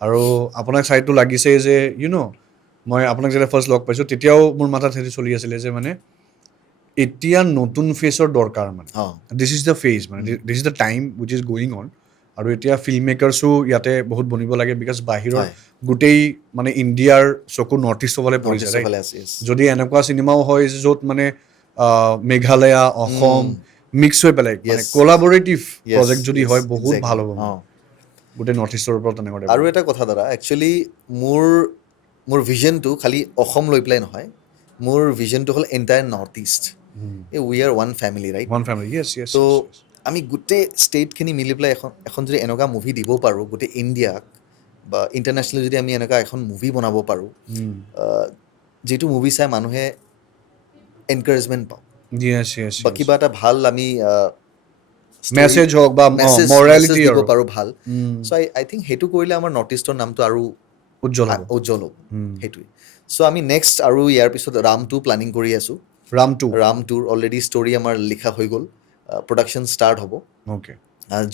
আৰু আপোনাক চাইটো লাগিছে যে মই আপোনাক যেতিয়া ফাৰ্ষ্ট লগ পাইছোঁ তেতিয়াও মোৰ মাথাত সেইটো চলি আছিলে যে মানে এতিয়া নতুন ফেচৰ দৰকাৰ মানে অঁ দিছ ইজ দ্য ফেজ মানে this is the time wish is going on আৰু এতিয়া ফিল্ম মেকাৰ্ছো ইয়াতে বহুত বনিব লাগে বিকজ বাহিৰৰ হয়। গোটেই মানে ইণ্ডিয়াৰ চকু নৰ্থ ইষ্ট হ'বলৈ পৰিছে নৰ্থ ইষ্টৰ right? ফালে আছে yes. যদি এনেকুৱা চিনেমাও হয় য'ত মানে মেঘালয়া অসম মিক্স হৈ পেলাই মানে Yes. কলাবৰেটিভ Yes, প্ৰজেক্ট যদি yes, হয় বহুত exactly. ভাল হ'ব মানে। অঁ গোটেই নৰ্থ ইষ্টৰ ওপৰত তেনেকুৱা আৰু এটা কথা দাদা একচুৱেলি মোৰ ভিজনটো খালি অসম লৈ পেলাই নহয় মোৰ ভিজনটো হ'ল entire North East we are one family right one family yes yes তো আমি গোটেই ষ্টেটখিনি মিলি পেলাই এখন যদি এনেকুৱা মুভি দিব পাৰোঁ গোটেই ইণ্ডিয়াক বা ইণ্টাৰনেশ্যনেলি যদি আমি এনেকুৱা এখন মুভি বনাব পাৰোঁ যিটো মুভি চাই মানুহে এনকাৰেজমেণ্ট পাওঁ য়েছ য়েছ বা কিবা এটা ভাল আমি মেছেজ হওক বা মেছেজ মৰেলিটি দিব আৰু পাৰোঁ ভাল চ' আই থিংক সেইটো কৰিলে আমাৰ নৰ্থ ইষ্টৰ নামটো আৰু উজ্জ্বল হ'ব উজ্জ্বল হ'ব সেইটোৱে চ' আমি নেক্সট আৰু ইয়াৰ পিছত ৰাম 2 প্লেনিং কৰি আছোঁ ৰাম টু ৰাম 2ৰ অলৰেডি ষ্টৰি আমাৰ লিখা হৈ গ'ল প্ৰডাকশ্যন ষ্টাৰ্ট হ'ব অ'কে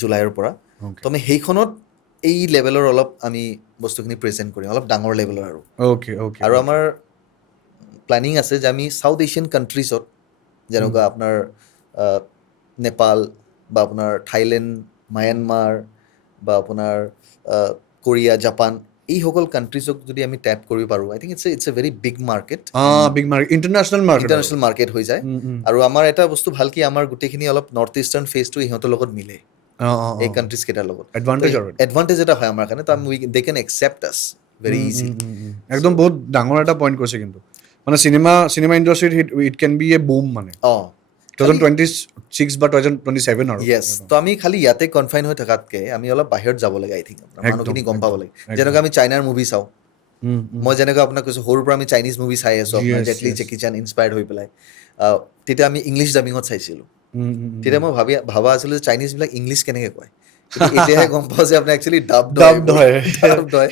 জুলাইৰ পৰা অ'কে তো আমি সেইখনত এই লেভেলৰ অলপ আমি বস্তুখিনি প্ৰেজেণ্ট কৰিম অলপ ডাঙৰ লেভেলৰ অ'কে অ'কে আৰু আমাৰ প্লেনিং আছে যে আমি ছাউথ এছিয়ান কাণ্ট্ৰিজত যেনেকুৱা আপোনাৰ নেপাল বা আপোনাৰ থাইলেণ্ড ম্যানমাৰ বা আপোনাৰ কোৰিয়া জাপান এইসকল কাণ্ট্ৰিজক যদি আমি টেপ কৰিব পাৰোঁ I think it's a very big market big market international market international market হৈ যায় আৰু আমাৰ এটা বস্তু ভাল কি আমাৰ গোটেইখিনি অলপ নৰ্থ ইষ্টাৰ্ণ ফেচটো ইহঁতৰ লগত মিলে এই কাণ্ট্ৰিজ কেইটাৰ লগত এডভান্টেজ আৰু এডভান্টেজ এটা হয় আমাৰ কাৰণে তো আমি they can accept us very easily একদম বহুত ডাঙৰ এটা পইণ্ট কৈছে কিন্তু মানে চিনেমা ইণ্ডাষ্ট্ৰীত it can be a boom মানে অঁ 2026 বা 2027 আৰু য়েছ তো আমি খালি ইয়াতে কনফাইন হৈ থকাতকৈ আমি অলপ বাহিৰত যাব লাগে আই থিংক মানুহখিনি গম পাব লাগে যেনেকৈ আমি চাইনাৰ মুভি চাওঁ মই যেনেকৈ আপোনাক কৈছোঁ সৰুৰ পৰা আমি চাইনিজ মুভি চাই আছোঁ আপোনাৰ জেটলি জেকি চান ইনস্পায়াৰ্ড হৈ পেলাই তেতিয়া আমি ইংলিছ ডাবিঙত চাইছিলোঁ তেতিয়া মই ভাবা আছিলোঁ যে চাইনিজবিলাক ইংলিছ কেনেকৈ কয় কিন্তু এতিয়াহে গম পাওঁ যে আপোনাৰ একচুৱেলি ডাবড হয়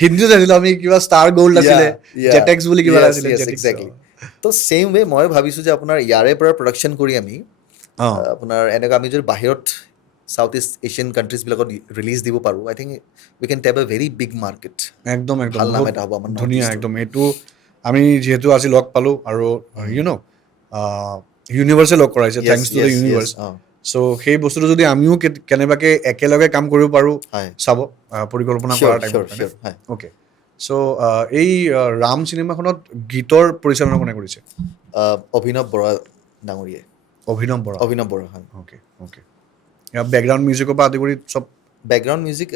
হিন্দী জানিলোঁ আমি কিবা ষ্টাৰ গ'ল্ড আছিলে জেটেক্স বুলি কিবা আছিলে এক্সেক্টলি তো ছেইম ৱে মই ভাবিছোঁ যে আপোনাৰ ইয়াৰে পৰা প্ৰডাকশ্যন কৰি আমি আপোনাৰ এনেকুৱা আমি যদি বাহিৰত ছাউথ ইষ্ট এছিয়ান কাণ্ট্ৰিজবিলাকত ৰিলিজ দিব পাৰোঁ I think we can tap a very big market একদম একদম ভাল নাম এটা হ'ব আমাৰ ধুনীয়া একদম এইটো আমি যিহেতু আজি লগ পালোঁ আৰু ইউনিভাৰ্ছে লগ কৰাইছে থেংকছ টু দ্য ইউনিভাৰ্ছ চ' সেই বস্তুটো যদি আমিও কেনেবাকৈ একেলগে কাম কৰিব পাৰোঁ চাব পৰিকল্পনা কৰাৰ টাইমত অ'কে চ' এই ৰাম চিনেমাখনত গীতৰ পৰিচালনা কোনে কৰিছে অভিনৱ বৰা ডাঙৰীয়াই অভিনৱ বৰা হয় অ'কে অ'কে বেকগ্ৰাউণ্ড মিউজিকৰ পৰা আদি কৰি চব বেকগ্ৰাউণ্ড মিউজিক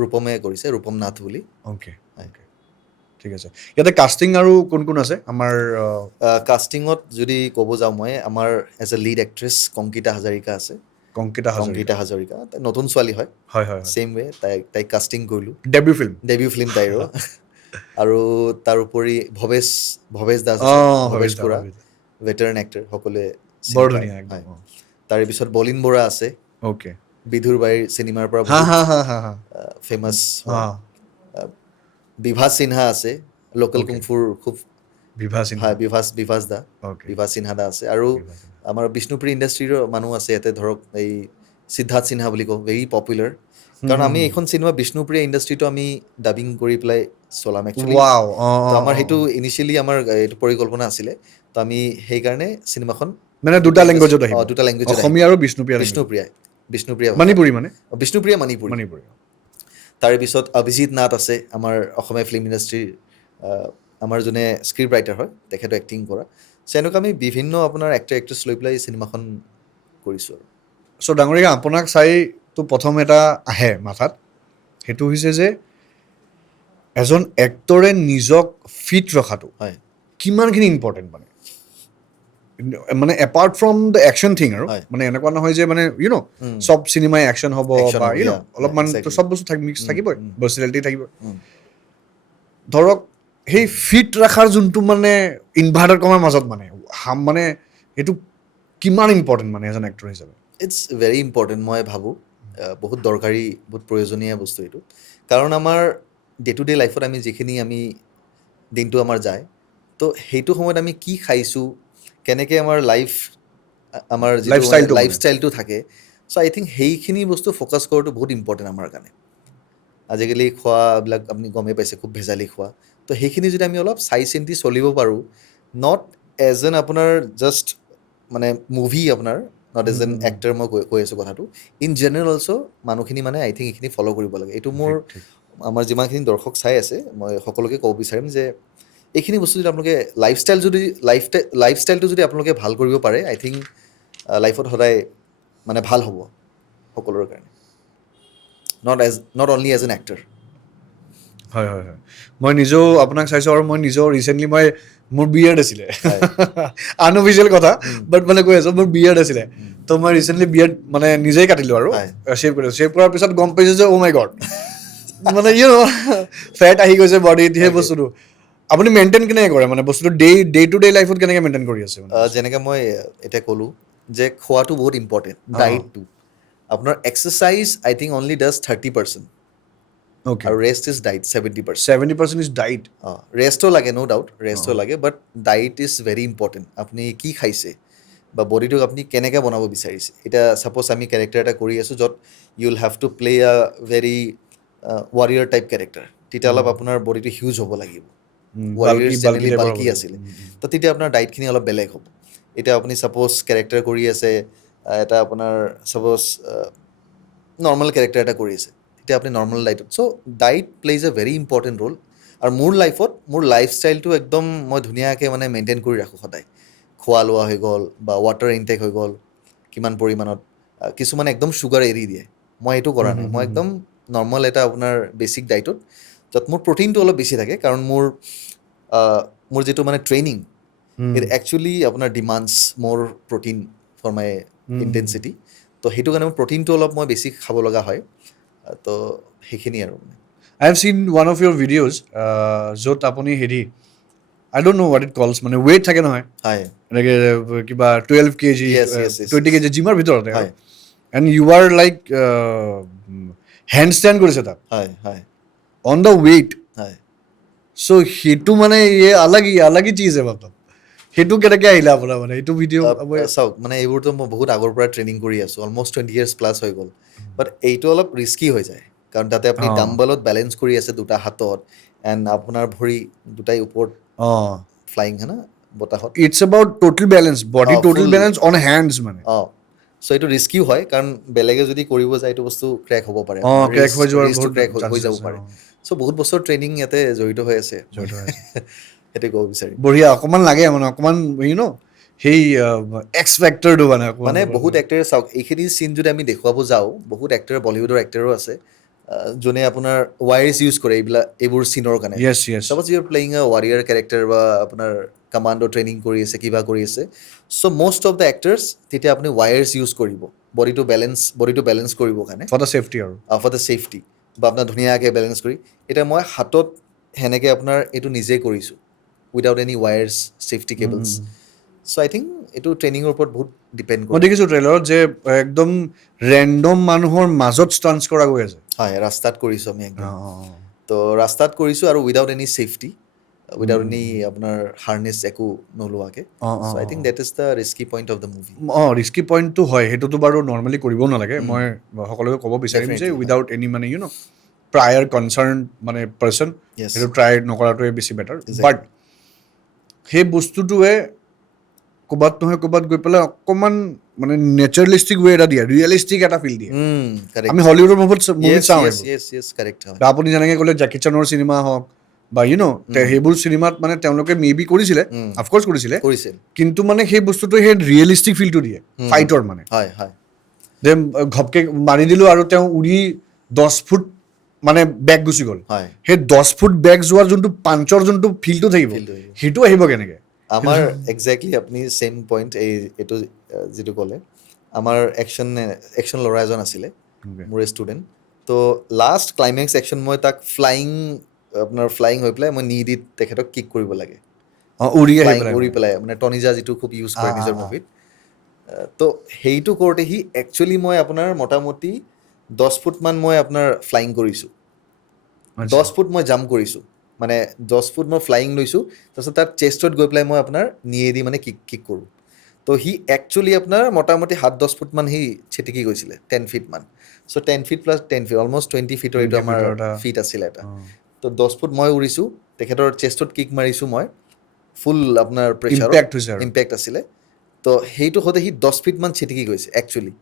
ৰূপমে কৰিছে ৰূপম নাথ বুলি অ'কে অ'কে ঠিক আছে ইয়াতে কাষ্টিং আৰু কোন কোন আছে আমাৰ কাষ্টিঙত যদি ক'ব যাওঁ মই আমাৰ as a lead actress Kankita Hazarika আছে কংকিতা হাজৰিকা তাই নতুন ছোৱালী হয় হয় হয় ছেইম ৱে তাইক কাষ্টিং কৰিলোঁ ডেবিউ ফিল্ম তাইৰো আৰু তাৰোপৰি ভৱেশ দাস ভৱেশ খুৰা ভেটাৰেন এক্টৰ সকলোৱে বৰ ধুনীয়া একদম তাৰে পিছত বলিন বৰা আছে অ'কে বিধুৰ বাৰীৰ চিনেমাৰ পৰা ফেমাছ বিভাস সিনহা আছে লোকেল কুংফুৰ খুব বিভাস দা সিনহা দা আছে আৰু আমাৰ বিষ্ণুপুৰী ইণ্ডাষ্ট্ৰীৰো মানুহ আছে ইয়াতে ধৰক এই সিদ্ধাৰ্থ সিনহা বুলি কওঁ ভেৰি পপুলাৰ কাৰণ আমি এইখন চিনেমা বিষ্ণুপুৰীয়া ইণ্ডাষ্ট্ৰীটো আমি ডাবিং কৰি পেলাই চলাম একচুৱেলি আমাৰ সেইটো ইনিচিয়েলি আমাৰ এইটো পৰিকল্পনা আছিলে তো আমি সেইকাৰণে চিনেমাখন মানে দুটা লেংগুৱেজত আহিব দুটা লেংগুৱেজত অসমীয়া আৰু বিষ্ণুপ্ৰিয়া মণিপুৰী তাৰে পিছত অভিজিত নাথ আছে আমাৰ অসমীয়া ফিল্ম ইণ্ডাষ্ট্ৰীৰ আমাৰ যোনে স্ক্ৰিপ্ট ৰাইটাৰ হয় তেখেতো এক্টিং কৰা চ' এনেকুৱা আমি বিভিন্ন আপোনাৰ এক্টৰ এক্ট্ৰেছ লৈ পেলাই চিনেমাখন কৰিছোঁ আৰু চ' ডাঙৰীয়া আপোনাক চাই তো প্ৰথম এটা আহে মাথাত, সেইটো হৈছে যে এজন এক্টৰে নিজক ফিট ৰখাটো হয় কিমানখিনি ইম্পৰ্টেণ্ট মানে apart from the action thing আৰু হয়। মানে এনেকুৱা নহয় যে মানে চব চিনেমাই একশ্যন হ'ব Action বা হ'ব, yeah, অলপমান yeah, exactly. চব বস্তু মিক্স থাকিবই, ভাৰ্চেলিটি থাকিব। উম। ধৰক সেই ফিট ৰখাৰ যোনটো মানে ইনভাৰ্টাৰ কমাৰ মাজত মানে সেইটো কিমান ইম্পৰ্টেণ্ট মানে এজন এক্টৰ হিচাপে? ইটছ ভেৰি ইম্পৰ্টেণ্ট মই ভাবোঁ, বহুত দৰকাৰী, বহুত প্ৰয়োজনীয় বস্তু এইটো। কাৰণ আমাৰ ডে টু ডে লাইফত আমি যিখিনি আমি দিনটো আমাৰ যায়, তো সেইটো সময়ত আমি কি খাইছোঁ, কেনেকৈ আমাৰ আমাৰ যিটো Lifestyle-টো মানে। লাইফষ্টাইলটো থাকে, চ' আই থিংক সেইখিনি বস্তু ফ'কাছ কৰাটো বহুত ইম্পৰ্টেণ্ট আমাৰ কাৰণে। আজিকালি খোৱাবিলাক আপুনি গমেই পাইছে, খুব ভেজালি খোৱা। তো সেইখিনি যদি আমি অলপ চাই চিন্তি চলিব পাৰোঁ, নট এজ এন আপোনাৰ জাষ্ট মানে মুভি আপোনাৰ, নট এজ এন এক্টৰ মই কৈ আছোঁ কথাটো, ইন জেনেৰেল অলছ' মানুহখিনি মানে আই থিংক এইখিনি ফ'ল' কৰিব লাগে। এইটো মোৰ ঠিক। আমাৰ যিমানখিনি দৰ্শক চাই আছে, মই সকলোকে ক'ব বিচাৰিম যে এইখিনি বস্তু যদি আপোনালোকে লাইফষ্টাইলটো যদি আপোনালোকে ভাল কৰিব পাৰে, আই থিংক লাইফত সদায় মানে ভাল হ'ব সকলোৰে কাৰণে, not only as an actor. হয় হয় হয়, মই নিজেও আপোনাক চাইছোঁ আৰু মই নিজেও ৰিচেণ্টলি মোৰ বিয়াৰ্ড আছিলে, আনঅফিচিয়েল কথা, বাট মানে কৈ আছোঁ মোৰ বিয়াৰ্ড আছিলে, তো মই ৰিচেণ্টলি বিয়াৰ্ড মানে নিজেই কাটিলোঁ আৰু হয়। শ্বেভ কৰাৰ পিছত গম পাইছোঁ যে অ' মাই গড, মানে ফেট আহি গৈছে বডিত, সেই বস্তুটো আপুনি মেইনটেইন কেনেকৈ কৰে মানে বস্তুটো ডে টু ডে লাইফত কেনেকৈ মেইনটেইন কৰি আছে? যেনেকৈ মই এতিয়া ক'লোঁ যে খোৱাটো বহুত ইম্পৰ্টেণ্ট, ডাইটটো। আপোনাৰ exercise I think only does 30%, okay, আৰু rest is diet 70%। 70% is diet. ৰেষ্টও লাগে, ন' ডাউট ৰেষ্টও লাগে, but diet is very important. আপুনি কি খাইছে বা বডিটোক আপুনি কেনেকৈ বনাব বিচাৰিছে। এতিয়া ছাপ'জ আমি কেৰেক্টাৰ এটা কৰি আছোঁ য'ত you will have to play a very warrior type character, তেতিয়া অলপ আপোনাৰ বডিটো হিউজ হ'ব লাগিব। ৱাৰিয়াৰ্ছ জেনেৰেলি বাল্কি আছিলে, তো তেতিয়া আপোনাৰ ডাইটখিনি অলপ বেলেগ হ'ব। এতিয়া আপুনি ছাপ'জ কেৰেক্টাৰ কৰি আছে এটা আপোনাৰ ছাপ'জ নৰ্মেল কেৰেক্টাৰ এটা কৰি আছে, তেতিয়া আপুনি নৰ্মেল ডাইটত, so' diet plays a very important role. আৰু মোৰ লাইফত মোৰ লাইফষ্টাইলটো একদম মই ধুনীয়াকৈ মানে মেইনটেইন কৰি ৰাখোঁ সদায়। খোৱা লোৱা হৈ গ'ল বা ৱাটাৰ ইনটেক হৈ গ'ল কিমান পৰিমাণত, কিছুমানে একদম চুগাৰ এৰি দিয়ে, মই এইটো কৰা নাই। মই একদম নৰ্মেল এটা আপোনাৰ বেচিক ডাইটত, য'ত মোৰ প্ৰ'টিনটো অলপ বেছি থাকে, কাৰণ মোৰ যিটো মানে ট্ৰেইনিং, ইট একচুৱেলি আপোনাৰ ডিমাণ্ডছ মোৰ প্ৰ'টিন ফৰ মাই ইণ্টেনচিটি, তো সেইটো কাৰণে মোৰ প্ৰ'টিনটো অলপ মই বেছি খাব লগা হয়। তো সেইখিনি আৰু I have seen one of your videos, য'ত আপুনি হেৰি I don't know what it calls, মানে ৱেইট থাকে নহয়, হয় এনেকৈ কিবা 12 kg, Yes, yes, yes, 20 kg জিমৰ ভিতৰতে, হয় and you are like handstand কৰিছে তাত হয় হয় অন দ্য ৱেইট। হয়। চ' সেইটো মানে আলাগি চিজ হয় মতলব, সেইটো কেনেকৈ আহিলে আপোনাৰ মানে এইটো ভিডিঅ'? চাওক, মানে এইবোৰতো মই বহুত আগৰ পৰা ট্ৰেইনিং কৰি আছোঁ, অলমষ্ট 20 years প্লাছ হৈ গ'ল, বাট এইটো অলপ ৰিস্কি হৈ যায়, কাৰণ তাতে আপুনি ডাম্বলত বেলেঞ্চ কৰি আছে দুটা হাতত, এণ্ড আপোনাৰ ভৰি দুটাই ওপৰত ফ্লাইং হয় না বতাহত। It's about total balance, body total full- balance on hands মানে। চ' এইটো ৰিস্কিও হয়, কাৰণ বেলেগে যদি কৰিব যায় এইটো বস্তু ক্ৰেক হ'ব পাৰে, ক্ৰেক হৈ যোৱাৰ ৰিষ্টটো বহুত ক্ৰেক হৈ chances যাব আছে, পাৰে। চ' বহুত বছৰ ট্ৰেইনিং ইয়াতে জড়িত হৈ আছে, জড়িত হৈ আছে। সেইটোৱে ক'ব বিচাৰিম। বঢ়িয়া, অকণমান লাগে মানে অকণমান সেই এক্স ফেক্টৰটো মানে অকণমান মানে বহুত এক্টৰে চাওক, এইখিনি চিন যদি আমি দেখুৱাব যাওঁ, বহুত এক্টৰ, বলিউডৰ এক্টৰো আছে যোনে আপোনাৰ ৱায়াৰ্ছ ইউজ কৰে এইবোৰ চিনৰ কাৰণে। Yes, yes. Suppose you are playing a warrior character বা আপোনাৰ কামাণ্ডো ট্ৰেইনিং কৰি আছে, কিবা কৰি আছে, so' most of the actors তেতিয়া আপুনি ৱায়াৰ্ছ ইউজ কৰিব বডিটো বেলেঞ্চ কৰিবৰ কাৰণে, ফৰ দ্য ছেফটি আৰু ফৰ দ্য ছেফটি, বা আপোনাৰ ধুনীয়াকৈ বেলেঞ্চ কৰি। এতিয়া মই হাতত সেনেকৈ আপোনাৰ এইটো নিজেই কৰিছোঁ without any ৱায়াৰ্ছ, safety cables. So' I think এইটো ট্ৰেইনিঙৰ ওপৰত বহুত ডিপেণ্ড মই কৰে। দেখিছোঁ ট্ৰেইলাৰত যে একদম ৰেণ্ডম মানুহৰ মাজত ষ্টান্স কৰা গৈ আছে। হয়, ৰাস্তাত কৰিছোঁ আমি একদম। তো ৰাস্তাত কৰিছোঁ আৰু without any safety, without any আপোনাৰ হাৰ্নেছ একো নোলোৱাকৈ। So' I think that is the risky point of the movie. Risky পইণ্টটো হয়, সেইটোতো বাৰু নৰ্মেলি কৰিবও নালাগে। মই সকলোকে ক'ব বিচাৰিম যে Definitely, উইদাউট এনি মানে প্ৰায়ৰ কনচাৰ্ণ মানে পাৰ্চন Yes. সেইটো ট্ৰাই নকৰাটোৱে বেছি বেটাৰ। Exactly. বাট সেই বস্তুটোৱে ক'ৰবাত নহয় ক'ৰবাত গৈ পেলাই অকণমান মানে নেচাৰেলিষ্টিক ৱে এটা দিয়ে, ৰিয়েলিষ্টিক এটা ফিল দিয়ে। কাৰেক্ট। আমি হলিউডৰ মুভিত চাওঁ এইবোৰ। য়েছ কাৰেক্ট হয়। বা আপুনি যেনেকৈ ক'লে জেকি চানৰ চিনেমা হওক বা সেইবোৰ চিনেমাত মানে তেওঁলোকে মে বি কৰিছিলে, অফক'ৰ্চ কৰিছিলে, কৰিছিল। কিন্তু মানে সেই বস্তুটোৱে সেই ৰিয়েলিষ্টিক ফিলটো দিয়ে ফাইটৰ মানে। হয় হয়। যে ঘপকে মাৰি দিলোঁ আৰু তেওঁ উৰি 10 ফুট মানে বেগ গুচি গ'ল হয় সেই 10 ফুট বেগ যোৱাৰ যোনটো পাঞ্চৰ যোনটো ফিলটো থাকিব Feel টো আহিব। সেইটো আহিব কেনেকৈ আমাৰ একজেক্টলি আপুনি ছেইম পইণ্ট এইটো যিটো ক'লে আমাৰ একশ্যন ল'ৰা এজন আছিলে মোৰ ষ্টুডেণ্ট তো লাষ্ট ক্লাইমেক্স একশ্যন মই তাক ফ্লাইং হৈ পেলাই মই নি দি তেখেতক কিক কৰিব লাগে উৰি আহি ফ্লাইং পেলাই উৰি পেলাই মানে টনিজা যিটো খুব ইউজ কৰে আ, নিজৰ আ, আ। মুভিত তো সেইটো কৰোঁতে সি একচুৱেলি মই আপোনাৰ মোটামুটি 10 ফুটমান মই আপোনাৰ ফ্লাইং কৰিছোঁ 10 ফুট মই জাম্প কৰিছোঁ মানে 10 ফুট মই ফ্লাইং লৈছোঁ তাৰপিছত তাত চেষ্টত গৈ পেলাই মই আপোনাৰ নিয়েদি মানে কিক কৰোঁ তো সি একচুৱেলি আপোনাৰ মোটামুটি 7-10 ফুটমান সি ছিটিকি গৈছিলে 10 ফিটমান চ' 10 fit plus 10 fit almost 20 Fitr এইটো 20 আমাৰ ফিটৰ এটা। ফিট আছিলে এটা অ। তো 10 ফুট মই উৰিছোঁ তেখেতৰ চেষ্টত কিক মাৰিছোঁ মই ফুল আপোনাৰ প্ৰেছাৰত Impact হৈছে আৰু। ইম্পেক্ট আছিলে তো সেইটো হওঁতে সি 10 ফিটমান ছিটিকি গৈছে একচুৱেলি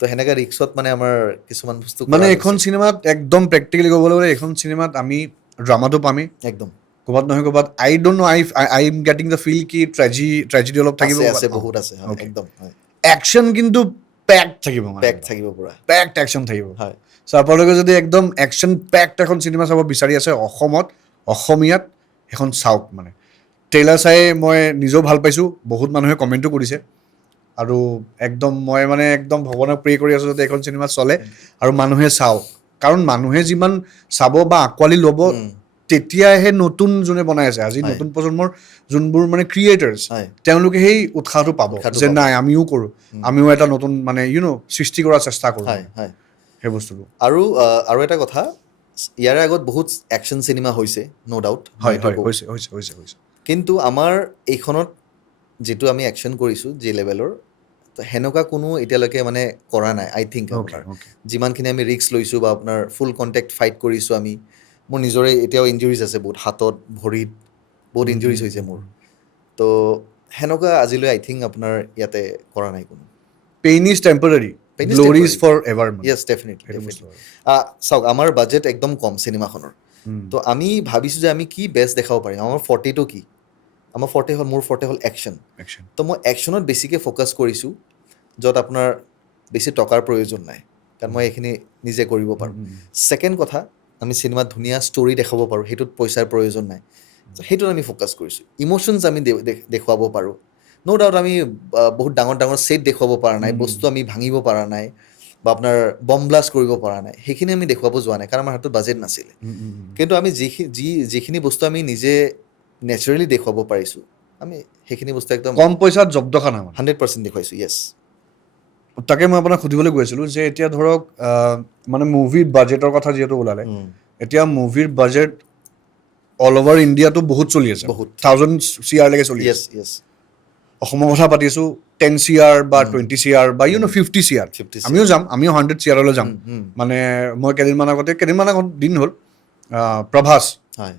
তো সেনেকৈ ৰিক্সত মানে আমাৰ কিছুমান বস্তু মানে কৰা এখন গৈছে। চিনেমাত একদম প্ৰেক্টিকেলি ক'বলৈ গ'লে এইখন চিনেমাত আমি ড্ৰামাটো পামেই একদম ক'ৰবাত নহয় ক'ৰবাত I don't know I am getting the feel কি ট্ৰেজেডি অলপ থাকিব আছে বহুত আছে হয় একদম হয় একশ্যন কিন্তু পেক্ট থাকিব পেক থাকিব পুৰা পেক্ট একশ্যন থাকিব হয় চ' আপোনালোকে যদি একদম একশ্যন পেক্ট এখন চিনেমা চাব বিচাৰি আছে অসমীয়াত এখন চাওক মানে ট্ৰেইলাৰ চাই মই নিজেও ভাল পাইছোঁ বহুত মানুহে কমেণ্টো কৰিছে আৰু একদম মই মানে একদম ভগৱানক প্ৰে কৰি আছোঁ যাতে এইখন চিনেমা চলে আৰু মানুহে চাওক কাৰণ মানুহে যিমান চাব বা আঁকোৱালি ল'ব তেতিয়াহে নতুন যোনে বনাই আছে আজি হয়। নতুন প্ৰজন্মৰ যোনবোৰ মানে ক্ৰিয়েটাৰ্ছ হয় তেওঁলোকে সেই উৎসাহটো পাব উৎসাহটো যে পাব। নাই আমিও কৰোঁ আমিও এটা নতুন মানে সৃষ্টি কৰাৰ চেষ্টা কৰোঁ হয় হয় সেই বস্তুটো আৰু এটা কথা ইয়াৰে আগত বহুত একশ্যন চিনেমা হৈছে ন' ডাউট হয় হৈছে কিন্তু আমাৰ এইখনত যিটো আমি একশ্যন কৰিছোঁ যি লেভেলৰ তো সেনেকুৱা কোনো এতিয়ালৈকে মানে কৰা নাই আই থিংক অ'কে আপোনাৰ অ'কে যিমানখিনি আমি ৰিস্ক লৈছোঁ বা আপোনাৰ ফুল কণ্টেক্ট ফাইট কৰিছোঁ আমি মোৰ নিজৰে এতিয়াও ইঞ্জুৰিজ আছে বহুত হাতত ভৰিত বহুত ইঞ্জুৰিজ হৈছে মোৰ তো সেনেকুৱা আজিলৈ আই থিংক আপোনাৰ ইয়াতে কৰা নাই কোনো pain is temporary Pain is glory is temporary. Forever yes definitely সেইটো বস্তু চাওক আমাৰ বাজেট একদম কম চিনেমাখনৰ তো আমি ভাবিছোঁ যে আমি কি বেষ্ট দেখাব পাৰিম আমাৰ ফৰ্টেটো কি আমাৰ ফৰ্টে হ'ল মোৰ ফৰ্টে হ'ল একশ্যন একশ্যন তো মই একশ্যনত বেছিকৈ ফ'কাছ কৰিছোঁ য'ত আপোনাৰ বেছি টকাৰ প্ৰয়োজন নাই কাৰণ মই এইখিনি নিজে কৰিব পাৰোঁ ছেকেণ্ড কথা আমি চিনেমাত ধুনীয়া ষ্টৰি দেখাব পাৰোঁ সেইটোত পইচাৰ প্ৰয়োজন নাই তো সেইটোত আমি ফ'কাছ কৰিছোঁ ইম'শ্যনছ আমি দেখুৱাব পাৰোঁ ন' ডাউট আমি বহুত ডাঙৰ ডাঙৰ ছেট দেখুৱাব পৰা নাই বস্তু আমি ভাঙিব পৰা নাই বা আপোনাৰ বম ব্লাষ্ট কৰিব পৰা নাই সেইখিনি আমি দেখুৱাব যোৱা নাই কাৰণ আমাৰ হাতত বাজেট নাছিলে কিন্তু আমি যিখিনি বস্তু আমি নিজে নেচাৰেলি দেখুৱাব পাৰিছোঁ আমি সেইখিনি বস্তু একদম কম পইচাত জব্দখানা মানে 100% দেখুৱাইছোঁ য়েছ তাকে মই আপোনাক সুধিবলৈ গৈ আছিলোঁ যে এতিয়া ধৰক মানে মুভিৰ বাজেটৰ কথা যিহেতু ওলালে এতিয়া মুভিৰ বাজেট অল অভাৰ ইণ্ডিয়াটো বহুত চলি আছে বহুত। 1000 CR চলি আছে য়েছ অসমৰ কথা পাতি আছোঁ 10 CR বা 20 CR বা 50 CR 50 আমিও যাম আমিও 100 CRলৈ যাম মানে মই কেইদিনমান দিন হ'ল প্ৰভাস হয়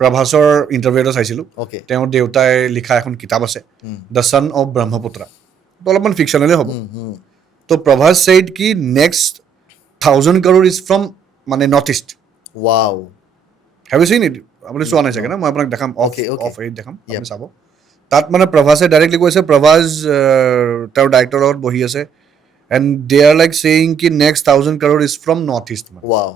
প্ৰভাসৰ ইণ্টাৰভিউ এটা চাইছিলোঁ অ'কে তেওঁৰ দেউতাই লিখা এখন কিতাপ আছে দ্য ছান অফ ব্ৰহ্মপুত্ৰ তো অলপমান ফিকশ্যনেলে হ'ব তো প্ৰভাস ছেইড কি নেক্সট 1000 crore ইজ ফ্ৰম মানে north east wow have U চিন ইট আপুনি চোৱা নাই চাগে ন মই আপোনাক দেখাম Okay, okay. অফ এৰিত দেখাম আপুনি চাব তাত মানে প্ৰভাসে ডাইৰেক্টলি কৈছে তেওঁৰ ডাইৰেক্টৰৰ লগত বহি আছে এণ্ড দে আৰ লাইক ছেয়িং কি next 1000 crore is from north east মানে ৱাও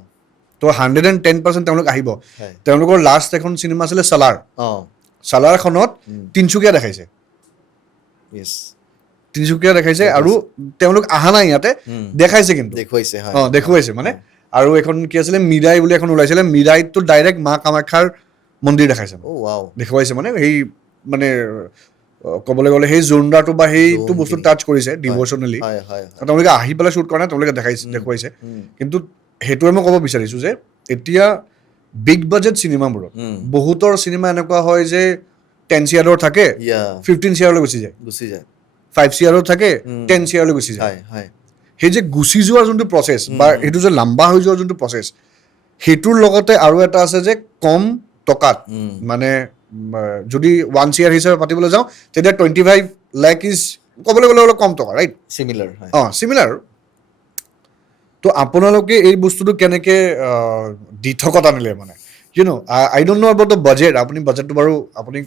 তো 110% তেওঁলোক আহিব হয় তেওঁলোকৰ লাষ্ট এখন চিনেমা আছিলে ছালাৰ অঁ ছালাৰখনত তিনিচুকীয়া দেখাইছে য়েছ তিনিচুকীয়া দেখাইছে আৰু তেওঁলোক অহা নাই ইয়াতে দেখাইছে কিন্তু দেখুৱাইছে হয় দেখুৱাইছে মানে আৰু এখন কি আছিলে মিৰাই বুলি এখন ওলাইছিলে মিৰাইততো ডাইৰেক্ট মা কামাখ্যাৰ মন্দিৰ দেখাইছে অ' ৱাও দেখুৱাইছে মানে সেই মানে ক'বলৈ গ'লে সেই জোনদাৰটো বা সেইটো বস্তু টাচ কৰিছে ডিভ'চনেলি হয় হয় হয় তেওঁলোকে আহি পেলাই শ্বুট কৰা নাই তেওঁলোকে দেখুৱাইছে কিন্তু সেইটোৱে মই ক'ব বিচাৰিছোঁ যে এতিয়া বিগ বাজেট চিনেমাবোৰত বহুতৰ চিনেমা এনেকুৱা হয় যে 10 CR থাকে ইয়া 15 CRলৈ গুচি যায় গুচি যায় 5 CR থাকে 10 CRলৈ গুচি যায় হয় হয় সেই যে গুচি যোৱাৰ যোনটো প্ৰচেছ বা সেইটো যে লাম্বা হৈ যোৱাৰ যোনটো প্ৰচেছ সেইটোৰ লগতে আৰু এটা আছে যে কম টকাত মানে যদি 1 CR হিচাপে পাতিবলৈ যাওঁ তেতিয়া 25 লাখ ইজ ক'বলৈ গ'লে অলপ কম টকা ৰাইট চিমিলাৰ হয় চিমিলাৰ তো আপোনালোকে এই বস্তুটো কেনেকৈ দিঠকত আনিলে মানে you know' I don't no' about the budget আপুনি বাজেটটো বাৰু আপুনি